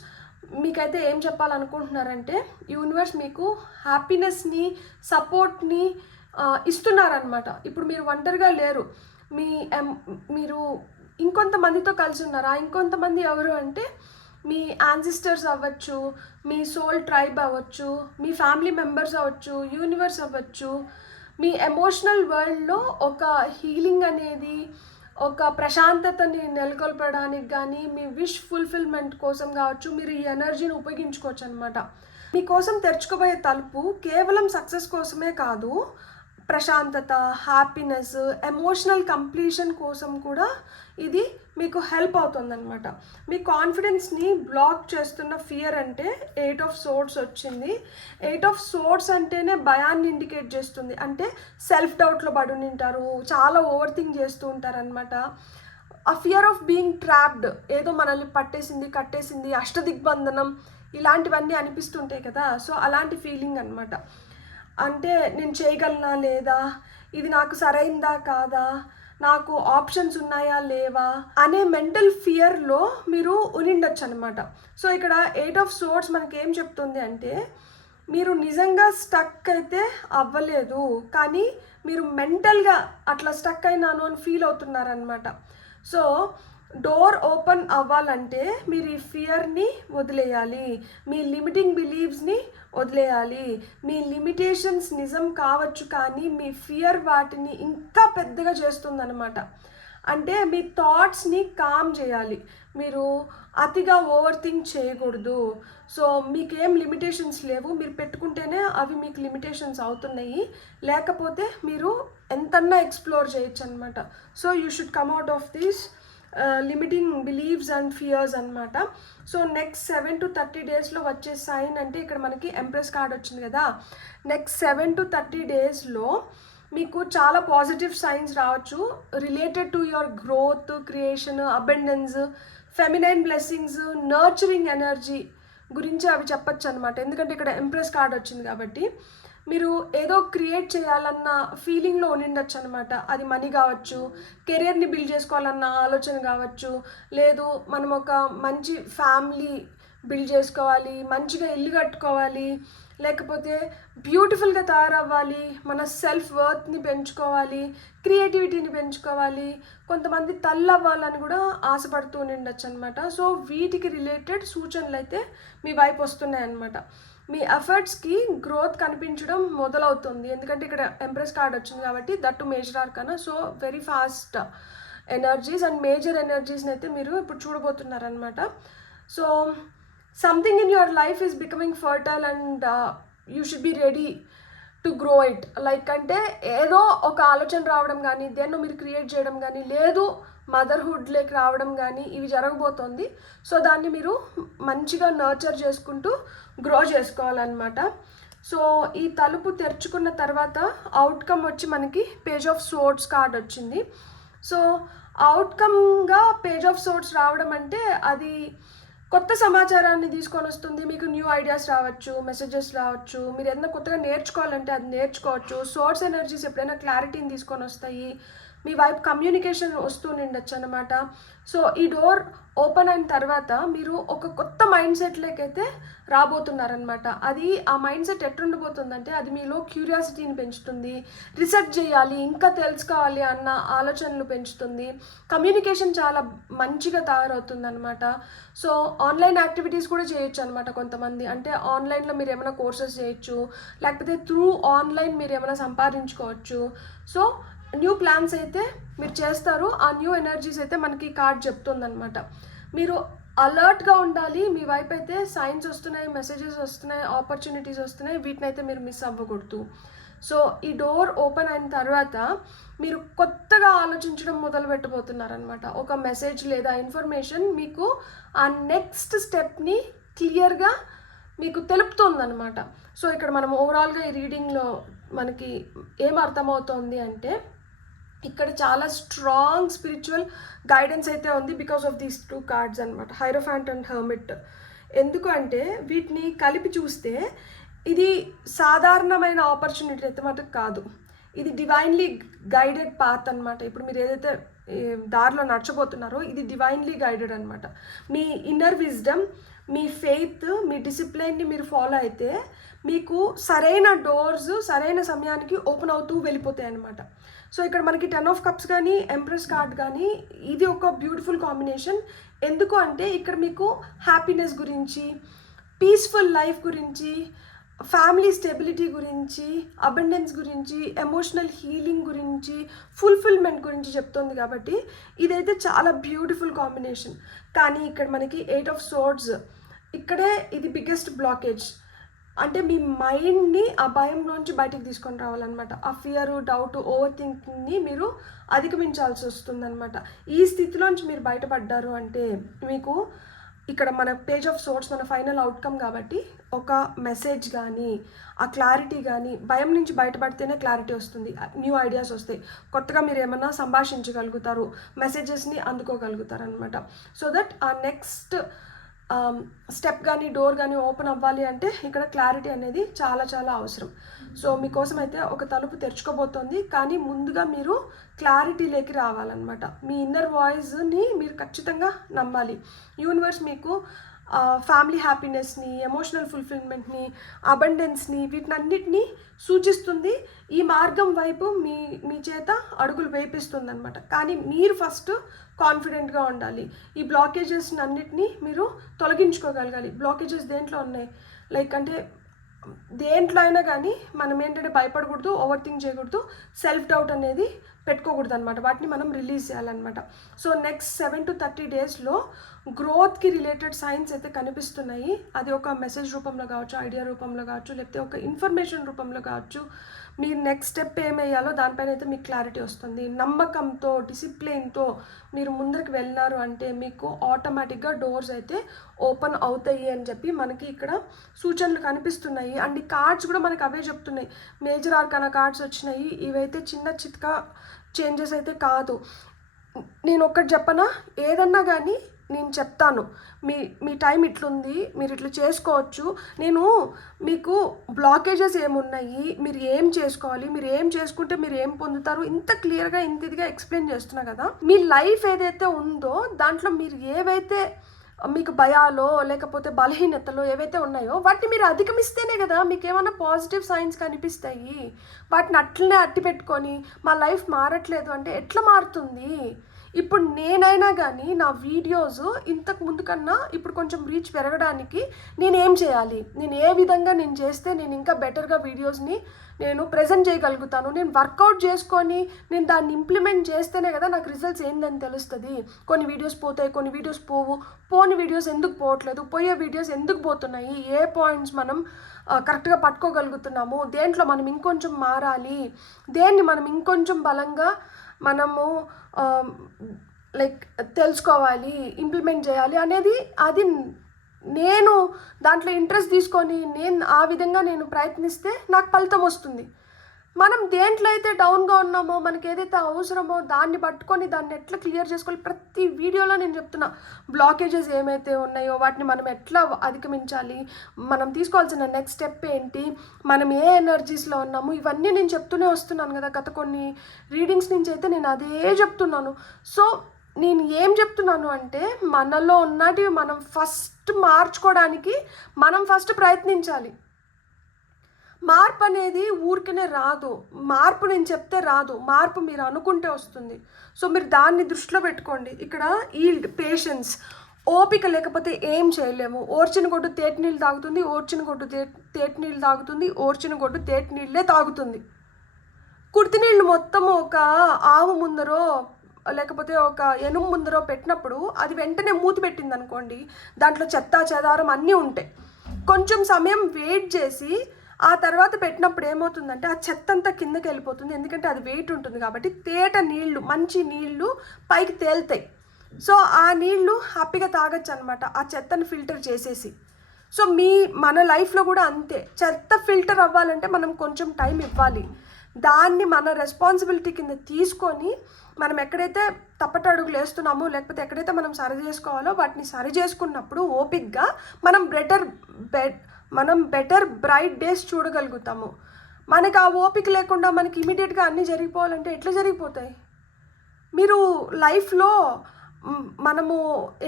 మీకైతే ఏం చెప్పాలనుకుంటున్నారంటే యూనివర్స్ మీకు హ్యాపీనెస్ని, సపోర్ట్ని ఇస్తున్నారనమాట. ఇప్పుడు మీరు ఒంటరిగా లేరు. మీ మీరు ఇంకొంతమందితో కలిసి ఉన్నారా? ఇంకొంతమంది ఎవరు అంటే మీ యాన్సిస్టర్స్ అవ్వచ్చు, మీ సోల్ ట్రైబ్ అవ్వచ్చు, మీ ఫ్యామిలీ మెంబర్స్ అవ్వచ్చు, యూనివర్స్ అవ్వచ్చు. మీ ఎమోషనల్ వరల్డ్లో ఒక హీలింగ్ అనేది, ఒక ప్రశాంతతని నెలకొల్పడానికి కానీ, మీ విష్ ఫుల్ఫిల్మెంట్ కోసం కావచ్చు, మీరు ఈ ఎనర్జీని ఉపయోగించుకోవచ్చు అనమాట. మీకోసం తెరుచుకోబోయే తలుపు కేవలం సక్సెస్ కోసమే కాదు, ప్రశాంతత, హ్యాపీనెస్, ఎమోషనల్ కంప్లీషన్ కోసం కూడా ఇది మీకు హెల్ప్ అవుతుందన్నమాట. మీ కాన్ఫిడెన్స్ని బ్లాక్ చేస్తున్న ఫియర్ అంటే 8 ఆఫ్ సోర్డ్స్ వచ్చింది. 8 ఆఫ్ సోర్డ్స్ అంటేనే భయాన్ని ఇండికేట్ చేస్తుంది. అంటే సెల్ఫ్ డౌట్లో పడి ఉంటారు, చాలా ఓవర్ థింక్ చేస్తూ ఉంటారనమాట. ఆ ఫియర్ ఆఫ్ బీయింగ్ ట్రాప్డ్, ఏదో మనల్ని పట్టేసింది, కట్టేసింది, అష్టదిగ్బంధనం, ఇలాంటివన్నీ అనిపిస్తుంటాయి కదా. సో అలాంటి ఫీలింగ్ అనమాట. అంటే నేను చేయగలనా లేదా, ఇది నాకు సరైందా కాదా, నాకు ఆప్షన్స్ ఉన్నాయా లేవా అనే మెంటల్ ఫియర్లో మీరు ఉనిండొచ్చు అనమాట. సో ఇక్కడ 8 ఆఫ్ సోర్డ్స్ మనకి ఏం చెప్తుంది అంటే, మీరు నిజంగా స్టక్ అయితే అవ్వలేదు, కానీ మీరు మెంటల్గా అట్లా స్టక్ అయినాను అని ఫీల్ అవుతున్నారనమాట. సో డోర్ ఓపెన్ అవ్వాలంటే మీరు ఈ ఫియర్ని వదిలేయాలి, మీ లిమిటింగ్ బిలీవ్స్ని వదిలేయాలి. మీ లిమిటేషన్స్ నిజం కావచ్చు, కానీ మీ ఫియర్ వాటిని ఇంకా పెద్దగా చేస్తుందన్నమాట. అంటే మీ థాట్స్ని కామ్ చేయాలి, మీరు అతిగా ఓవర్ థింక్ చేయకూడదు. సో మీకేం లిమిటేషన్స్ లేవు, మీరు పెట్టుకుంటేనే అవి మీకు లిమిటేషన్స్ అవుతున్నాయి, లేకపోతే మీరు ఎంతన్నా ఎక్స్ప్లోర్ చేయొచ్చు అనమాట. So you should come out of this limiting beliefs and fears అనమాట. సో నెక్స్ట్ 7 to 30 డేస్లో వచ్చే సైన్ అంటే ఇక్కడ మనకి ఎంప్రెస్ కార్డ్ వచ్చింది కదా. నెక్స్ట్ 7 to 30 డేస్లో మీకు చాలా పాజిటివ్ సైన్స్ రావచ్చు related to your growth, creation, abundance, feminine blessings, nurturing energy గురించి అవి చెప్పచ్చు అనమాట. ఎందుకంటే ఇక్కడ ఎంప్రెస్ కార్డ్ వచ్చింది కాబట్టి మీరు ఏదో క్రియేట్ చేయాలన్న ఫీలింగ్లో ఉండిండొచ్చు అనమాట. అది మనీ కావచ్చు, కెరియర్ని బిల్డ్ చేసుకోవాలన్న ఆలోచన కావచ్చు, లేదు మనం ఒక మంచి ఫ్యామిలీ బిల్డ్ చేసుకోవాలి, మంచిగా ఇల్లు కట్టుకోవాలి, లేకపోతే బ్యూటిఫుల్గా తయారవ్వాలి, మన సెల్ఫ్ వర్త్ని పెంచుకోవాలి, క్రియేటివిటీని పెంచుకోవాలి, కొంతమంది తల్లి అవ్వాలని కూడా ఆశపడుతూ ఉండిండొచ్చు అనమాట. సో వీటికి రిలేటెడ్ సూచనలు అయితే మీ వైపు వస్తున్నాయి అన్నమాట. మీ ఎఫర్ట్స్కి గ్రోత్ కనిపించడం మొదలవుతుంది, ఎందుకంటే ఇక్కడ ఎంప్రెస్ కార్డ్ వచ్చింది కాబట్టి, that major arcana. So very fast energies and major ఎనర్జీస్ని అయితే మీరు ఇప్పుడు చూడబోతున్నారనమాట. So something in your life is becoming fertile and you should be ready to grow it. Like అంటే ఏదో ఒక ఆలోచన రావడం కానీ, దేన్నో మీరు క్రియేట్ చేయడం కానీ, లేదు మదర్హుడ్లోకి రావడం కానీ, ఇవి జరగబోతోంది. సో దాన్ని మీరు మంచిగా నర్చర్ చేసుకుంటూ గ్రో చేసుకోవాలన్నమాట. సో ఈ తలుపు తెరుచుకున్న తర్వాత అవుట్కమ్ వచ్చి మనకి పేజ్ ఆఫ్ సోర్డ్స్ కార్డ్ వచ్చింది. సో అవుట్కమ్గా పేజ్ ఆఫ్ సోర్డ్స్ రావడం అంటే అది కొత్త సమాచారాన్ని తీసుకొని వస్తుంది, మీకు న్యూ ఐడియాస్ రావచ్చు, మెసేజెస్ రావచ్చు, మీరు ఏదైనా కొత్తగా నేర్చుకోవాలంటే అది నేర్చుకోవచ్చు. సోర్స్ ఎనర్జీస్ ఎప్పుడైనా క్లారిటీని తీసుకొని వస్తాయి, మీ వైపు కమ్యూనికేషన్ వస్తూ ఉండొచ్చు అనమాట. సో ఈ డోర్ ఓపెన్ అయిన తర్వాత మీరు ఒక కొత్త మైండ్ సెట్లోకైతే రాబోతున్నారనమాట. అది ఆ మైండ్ సెట్ ఎట్టుండిపోతుందంటే, అది మీలో క్యూరియాసిటీని పెంచుతుంది, రీసెర్చ్ చేయాలి, ఇంకా తెలుసుకోవాలి అన్న ఆలోచనలు పెంచుతుంది, కమ్యూనికేషన్ చాలా మంచిగా తయారవుతుంది అనమాట. సో ఆన్లైన్ యాక్టివిటీస్ కూడా చేయొచ్చు అనమాట కొంతమంది. అంటే ఆన్లైన్లో మీరు ఏమైనా కోర్సెస్ చేయొచ్చు, లేకపోతే త్రూ ఆన్లైన్ మీరు ఏమైనా సంపాదించుకోవచ్చు. సో న్యూ ప్లాన్స్ అయితే మీరు చేస్తారు, ఆ న్యూ ఎనర్జీస్ అయితే మనకి కార్డ్ చెప్తుందనమాట. మీరు అలర్ట్గా ఉండాలి, మీ వైపు అయితే సైన్స్ వస్తున్నాయి, మెసేజెస్ వస్తున్నాయి, ఆపర్చునిటీస్ వస్తున్నాయి, వీటిని అయితే మీరు మిస్ అవ్వకూడదు. సో ఈ డోర్ ఓపెన్ అయిన తర్వాత మీరు కొత్తగా ఆలోచించడం మొదలు పెట్టబోతున్నారనమాట. ఒక మెసేజ్ లేదా ఇన్ఫర్మేషన్ మీకు ఆ నెక్స్ట్ స్టెప్ని క్లియర్గా మీకు తెలుపుతుందన్నమాట. సో ఇక్కడ మనం ఓవరాల్గా ఈ రీడింగ్లో మనకి ఏం అర్థమవుతోంది అంటే, ఇక్కడ చాలా స్ట్రాంగ్ స్పిరిచువల్ గైడెన్స్ అయితే ఉంది బికాస్ ఆఫ్ దీస్ 2 కార్డ్స్ అనమాట, హైరోఫాంట్ అండ్ హెర్మిట్. ఎందుకు అంటే వీటిని కలిపి చూస్తే ఇది సాధారణమైన ఆపర్చునిటీ అయితే మటుకు కాదు, ఇది డివైన్లీ గైడెడ్ పాత్ అనమాట. ఇప్పుడు మీరు ఏదైతే దారిలో నడచబోతున్నారో ఇది డివైన్లీ గైడెడ్ అనమాట. మీ ఇన్నర్ విజ్డమ్, మీ ఫెయిత్, మీ డిసిప్లైన్ని మీరు ఫాలో అయితే మీకు సరైన డోర్స్ సరైన సమయానికి ఓపెన్ అవుతూ వెళ్ళిపోతాయి అన్నమాట. సో ఇక్కడ మనకి 10 ఆఫ్ కప్స్ కానీ ఎంప్రెస్ కార్డ్ కానీ ఇది ఒక బ్యూటిఫుల్ కాంబినేషన్. ఎందుకు అంటే ఇక్కడ మీకు హ్యాపీనెస్ గురించి, పీస్ఫుల్ లైఫ్ గురించి, ఫ్యామిలీ స్టెబిలిటీ గురించి, అబండెన్స్ గురించి, ఎమోషనల్ హీలింగ్ గురించి, ఫుల్ఫిల్మెంట్ గురించి చెప్తుంది. కాబట్టి ఇదైతే చాలా బ్యూటిఫుల్ కాంబినేషన్. కానీ ఇక్కడ మనకి 8 ఆఫ్ సోర్డ్స్, ఇక్కడే ఇది బిగ్గెస్ట్ బ్లాకేజ్. అంటే మీ మైండ్ని ఆ భయంలోంచి బయటికి తీసుకొని రావాలన్నమాట. ఆ ఫియర్, డౌట్, ఓవర్ థింకింగ్ని మీరు అధిగమించాల్సి వస్తుందన్నమాట. ఈ స్థితిలోంచి మీరు బయటపడ్డారు అంటే మీకు ఇక్కడ మన పేజ్ ఆఫ్ సోర్స్ మన ఫైనల్ అవుట్కమ్. కాబట్టి ఒక మెసేజ్ కానీ ఆ క్లారిటీ కానీ, భయం నుంచి బయటపడితేనే క్లారిటీ వస్తుంది, న్యూ ఐడియాస్ వస్తాయి, కొత్తగా మీరు ఏమన్నా సంభాషించగలుగుతారు, మెసేజెస్ని అందుకోగలుగుతారు అనమాట. సో దట్ ఆ నెక్స్ట్ స్టెప్ కానీ డోర్ కానీ ఓపెన్ అవ్వాలి అంటే ఇక్కడ క్లారిటీ అనేది చాలా చాలా అవసరం. సో మీకోసం అయితే ఒక తలుపు తెరుచుకోబోతోంది, కానీ ముందుగా మీరు క్లారిటీలోకి రావాలన్నమాట. మీ ఇన్నర్ వాయిస్ని మీరు ఖచ్చితంగా నమ్మాలి. యూనివర్స్ మీకు ఫ్యామిలీ హ్యాపీనెస్ని, ఎమోషనల్ ఫుల్ఫిల్మెంట్ని, అబండెన్స్ని, వీటినన్నిటినీ సూచిస్తుంది. ఈ మార్గం వైపు మీ చేత అడుగులు వేపిస్తుంది అనమాట. కానీ మీరు ఫస్ట్ కాన్ఫిడెంట్గా ఉండాలి. ఈ బ్లాకేజెస్ అన్నిటినీ మీరు తొలగించుకోగలగాలి. బ్లాకేజెస్ దేంట్లో ఉన్నాయి, లైక్ అంటే దేంట్లో అయినా కానీ మనం ఏంటంటే భయపడకూడదు, ఓవర్ థింక్ చేయకూడదు, సెల్ఫ్ డౌట్ అనేది పెట్టుకోకూడదు అనమాట. వాటిని మనం రిలీజ్ చేయాలన్నమాట. సో నెక్స్ట్ 7 to 30 డేస్లో గ్రోత్కి రిలేటెడ్ సైన్స్ అయితే కనిపిస్తున్నాయి. అది ఒక మెసేజ్ రూపంలో కావచ్చు, ఐడియా రూపంలో కావచ్చు, లేకపోతే ఒక ఇన్ఫర్మేషన్ రూపంలో కావచ్చు. మీరు నెక్స్ట్ స్టెప్ ఏమయ్యాలో దానిపైన అయితే మీకు క్లారిటీ వస్తుంది. నమ్మకంతో, డిసిప్లిన్తో మీరు ముందరికి వెళ్ళినారు అంటే మీకు ఆటోమేటిక్గా డోర్స్ అయితే ఓపెన్ అవుతాయి అని చెప్పి మనకి ఇక్కడ సూచనలు కనిపిస్తున్నాయి. అండ్ ఈ కార్డ్స్ కూడా మనకు అవే చెప్తున్నాయి. మేజర్ ఆర్కానా కార్డ్స్ వచ్చినాయి. ఇవైతే చిన్న చిత్కా చేంజెస్ అయితే కాదు. నేను ఒక్కటి చెప్పనా, ఏదన్నా కానీ నేను చెప్తాను, మీ టైం ఇట్లుంది, మీరు ఇట్లా చేసుకోవచ్చు, నేను మీకు బ్లాకేజెస్ ఏమున్నాయి, మీరు ఏం చేసుకోవాలి, మీరు ఏం చేసుకుంటే మీరు ఏం పొందుతారు, ఇంత క్లియర్గా ఇంత ఇదిగా ఎక్స్ప్లెయిన్ చేస్తున్నా కదా. మీ లైఫ్ ఏదైతే ఉందో దాంట్లో మీరు ఏవైతే మీకు భయాలో లేకపోతే బలహీనతలో ఏవైతే ఉన్నాయో వాటిని మీరు అధిగమిస్తేనే కదా మీకు ఏమైనా పాజిటివ్ సైన్స్ కనిపిస్తాయి. వాటిని అట్లనే అట్టి పెట్టుకొని మా లైఫ్ మారట్లేదు అంటే ఎట్లా మారుతుంది? ఇప్పుడు నేనైనా కానీ నా వీడియోస్ ఇంతకు ముందు కన్నా ఇప్పుడు కొంచెం రీచ్ పెరగడానికి నేను ఏం చేయాలి, నేను ఏ విధంగా నేను చేస్తే నేను ఇంకా బెటర్గా వీడియోస్ని నేను ప్రజెంట్ చేయగలుగుతాను, నేను వర్కౌట్ చేసుకొని నేను దాన్ని ఇంప్లిమెంట్ చేస్తేనే కదా నాకు రిజల్ట్స్ ఏందని తెలుస్తుంది. కొన్ని వీడియోస్ పోతాయి, కొన్ని వీడియోస్ పోవు. పోని వీడియోస్ ఎందుకు పోవట్లేదు, పోయే వీడియోస్ ఎందుకు పోతున్నాయి, ఏ పాయింట్స్ మనం కరెక్ట్గా పట్టుకోగలుగుతున్నాము, దేంట్లో మనం ఇంకొంచెం మారాలి, దేన్ని మనం ఇంకొంచెం బలంగా మనము లైక్ తెలుసుకోవాలి, ఇంప్లిమెంట్ చేయాలి అనేది అది నేను దాంట్లో ఇంట్రెస్ట్ తీసుకొని నేను ఆ విధంగా నేను ప్రయత్నిస్తే నాకు ఫలితం వస్తుంది. మనం దేంట్లో అయితే డౌన్గా ఉన్నామో, మనకి ఏదైతే అవసరమో దాన్ని పట్టుకొని దాన్ని ఎట్లా క్లియర్ చేసుకోవాలి, ప్రతి వీడియోలో నేను చెప్తున్నా. బ్లాకేజెస్ ఏమైతే ఉన్నాయో వాటిని మనం ఎట్లా అధిగమించాలి, మనం తీసుకోవాల్సిన నెక్స్ట్ స్టెప్ ఏంటి, మనం ఏ ఎనర్జీస్లో ఉన్నాము, ఇవన్నీ నేను చెప్తూనే వస్తున్నాను కదా. గత కొన్ని రీడింగ్స్ నుంచి అయితే నేను అదే చెప్తున్నాను. సో నేను ఏం చెప్తున్నాను అంటే మనలో ఉన్నటివి మనం ఫస్ట్ మార్చుకోవడానికి మనం ఫస్ట్ ప్రయత్నించాలి. మార్పు అనేది ఊరికనే రాదు, మార్పు నేను చెప్తే రాదు, మార్పు మీరు అనుకుంటే వస్తుంది. సో మీరు దాన్ని దృష్టిలో పెట్టుకోండి. ఇక్కడ ఈల్డ్, పేషెన్స్, ఓపిక లేకపోతే ఏం చేయలేము. ఓర్చిన గొడ్డు తేటి నీళ్ళు తాగుతుంది, ఓర్చిన గొడ్డు తేటి నీళ్ళు తాగుతుంది, ఓర్చిన గొడ్డు తేటి నీళ్ళే తాగుతుంది. కుర్తి నీళ్ళు మొత్తం ఒక ఆవు ముందరో లేకపోతే ఒక ఎనుము ముందరో పెట్టినప్పుడు అది వెంటనే మూతి పెట్టింది అనుకోండి, దాంట్లో చెత్త చెదారం అన్నీ ఉంటాయి. కొంచెం సమయం వెయిట్ చేసి ఆ తర్వాత పెట్టినప్పుడు ఏమవుతుందంటే ఆ చెత్త అంతా కిందకి వెళ్ళిపోతుంది, ఎందుకంటే అది వెయిట్ ఉంటుంది కాబట్టి. తేట నీళ్లు, మంచి నీళ్లు పైకి తేలుతాయి. సో ఆ నీళ్లు హ్యాపీగా తాగొచ్చు అనమాట, ఆ చెత్తను ఫిల్టర్ చేసేసి. సో మన లైఫ్లో కూడా అంతే, చెత్త ఫిల్టర్ అవ్వాలంటే మనం కొంచెం టైం ఇవ్వాలి. దాన్ని మన రెస్పాన్సిబిలిటీ కింద తీసుకొని మనం ఎక్కడైతే తప్పటడుగులు వేస్తున్నామో లేకపోతే ఎక్కడైతే మనం సరి చేసుకోవాలో వాటిని సరి చేసుకున్నప్పుడు ఓపిక్గా మనం బెటర్ బ్రైట్ డేస్ చూడగలుగుతాము. మనకి ఆ ఓపిక లేకుండా మనకి ఇమీడియట్గా అన్నీ జరిగిపోవాలంటే ఎట్లా జరిగిపోతాయి? మీరు లైఫ్లో మనము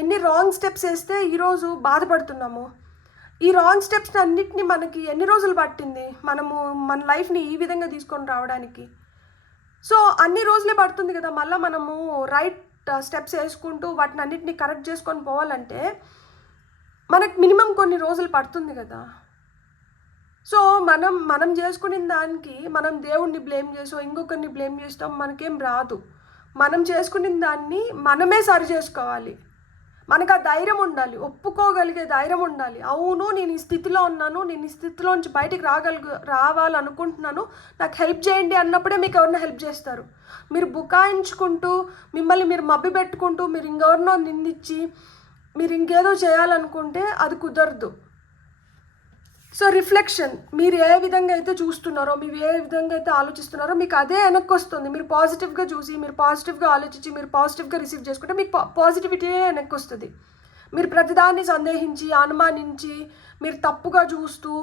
ఎన్ని రాంగ్ స్టెప్స్ వేస్తే ఈరోజు బాధపడుతున్నాము. ఈ రాంగ్ స్టెప్స్ అన్నిటిని మనకి ఎన్ని రోజులు పట్టింది మనము మన లైఫ్ని ఈ విధంగా తీసుకొని రావడానికి. సో అన్ని రోజులే పడుతుంది కదా. మళ్ళీ మనము రైట్ స్టెప్స్ వేసుకుంటూ వాటిని అన్నిటిని కరెక్ట్ చేసుకొని పోవాలంటే మనకు మినిమం కొన్ని రోజులు పడుతుంది కదా. సో మనం చేసుకునే దానికి మనం దేవుణ్ణి బ్లేమ్ చేసో ఇంకొకరిని బ్లేమ్ చేస్తాం మనకేం రాదు. మనం చేసుకునే దాన్ని మనమే సరి చేసుకోవాలి. మనకు ఆ ధైర్యం ఉండాలి, ఒప్పుకోగలిగే ధైర్యం ఉండాలి. అవును, నేను ఈ స్థితిలో ఉన్నాను, నేను ఈ స్థితిలోంచి బయటికి రావాలనుకుంటున్నాను, నాకు హెల్ప్ చేయండి అన్నప్పుడే మీకు ఎవరైనా హెల్ప్ చేస్తారు. మీరు బుకాయించుకుంటూ మిమ్మల్ని మీరు మభ్య పెట్టుకుంటూ మీరు ఇంకెవరినో నిందించి మీరు ఇంకేదో చేయాలనుకుంటే అది కుదరదు. సో రిఫ్లెక్షన్, మీరు ఏ విధంగా అయితే చూస్తున్నారో, మీరు ఏ విధంగా అయితే ఆలోచిస్తున్నారో మీకు అదే వెనక్కి వస్తుంది. మీరు పాజిటివ్గా చూసి, మీరు పాజిటివ్గా ఆలోచించి, మీరు పాజిటివ్గా రిసీవ్ చేసుకుంటే మీకు పాజిటివిటీ వెనక్కి వస్తుంది. మీరు ప్రతిదాన్ని సందేహించి, అనుమానించి, మీరు తప్పుగా చూస్తూ,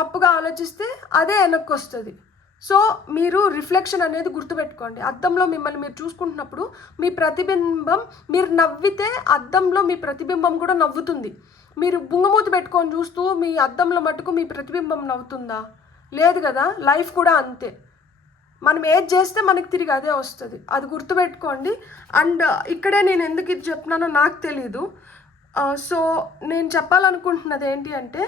తప్పుగా ఆలోచిస్తే అదే వెనక్కి వస్తుంది. సో మీరు రిఫ్లెక్షన్ అనేది గుర్తుపెట్టుకోండి. అద్దంలో మిమ్మల్ని మీరు చూసుకుంటున్నప్పుడు మీ ప్రతిబింబం, మీరు నవ్వితే అద్దంలో మీ ప్రతిబింబం కూడా నవ్వుతుంది. మీరు బుంగమూతి పెట్టుకొని చూస్తూ మీ అద్దంలో మటుకు మీ ప్రతిబింబం నవ్వుతుందా? లేదు కదా. లైఫ్ కూడా అంతే. మనం ఏది చేస్తే మనకి తిరిగి అదే వస్తుంది. అది గుర్తుపెట్టుకోండి. అండ్ ఇక్కడే నేను ఎందుకు ఇది చెప్తున్నానో నాకు తెలీదు. సో నేను చెప్పాలనుకుంటున్నది ఏంటి అంటే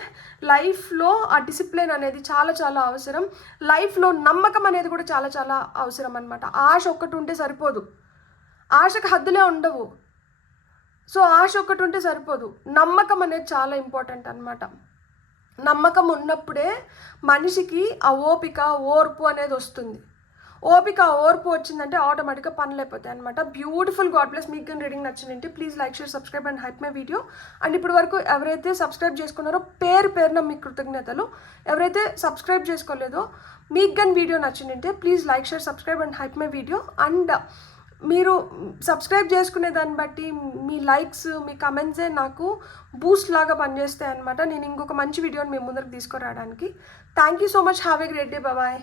లైఫ్లో ఆ డిసిప్లిన్ అనేది చాలా చాలా అవసరం. లైఫ్లో నమ్మకం అనేది కూడా చాలా చాలా అవసరం అనమాట. ఆశ ఒక్కటి ఉంటే సరిపోదు, ఆశకు హద్దులే ఉండవు. సో ఆశ ఒక్కటి ఉంటే సరిపోదు, నమ్మకం అనేది చాలా ఇంపార్టెంట్ అనమాట. నమ్మకం ఉన్నప్పుడే మనిషికి ఆ ఓపిక, ఓర్పు అనేది వస్తుంది. ఓపిక, ఓర్పు వచ్చిందంటే ఆటోమేటిక్గా పనులు అయిపోతాయి అనమాట. బ్యూటిఫుల్. God bless. మీకు కానీ రీడింగ్ నచ్చిందంటే please like, share, subscribe and hype my video. And ఇప్పటి వరకు ఎవరైతే సబ్స్క్రైబ్ చేసుకున్నారో పేరున మీకు కృతజ్ఞతలు. ఎవరైతే సబ్స్క్రైబ్ చేసుకోలేదో మీకు కానీ వీడియో నచ్చిందంటే please like, share, subscribe and hype my video. And మీరు సబ్స్క్రైబ్ చేసుకునే దాన్ని బట్టి మీ లైక్స్, మీ కమెంట్సే నాకు బూస్ట్ లాగా పనిచేస్తాయి అనమాట. నేను ఇంకొక మంచి వీడియోని మీ ముందరికి తీసుకురావడానికి. Thank you so much. Have a great day. Bye.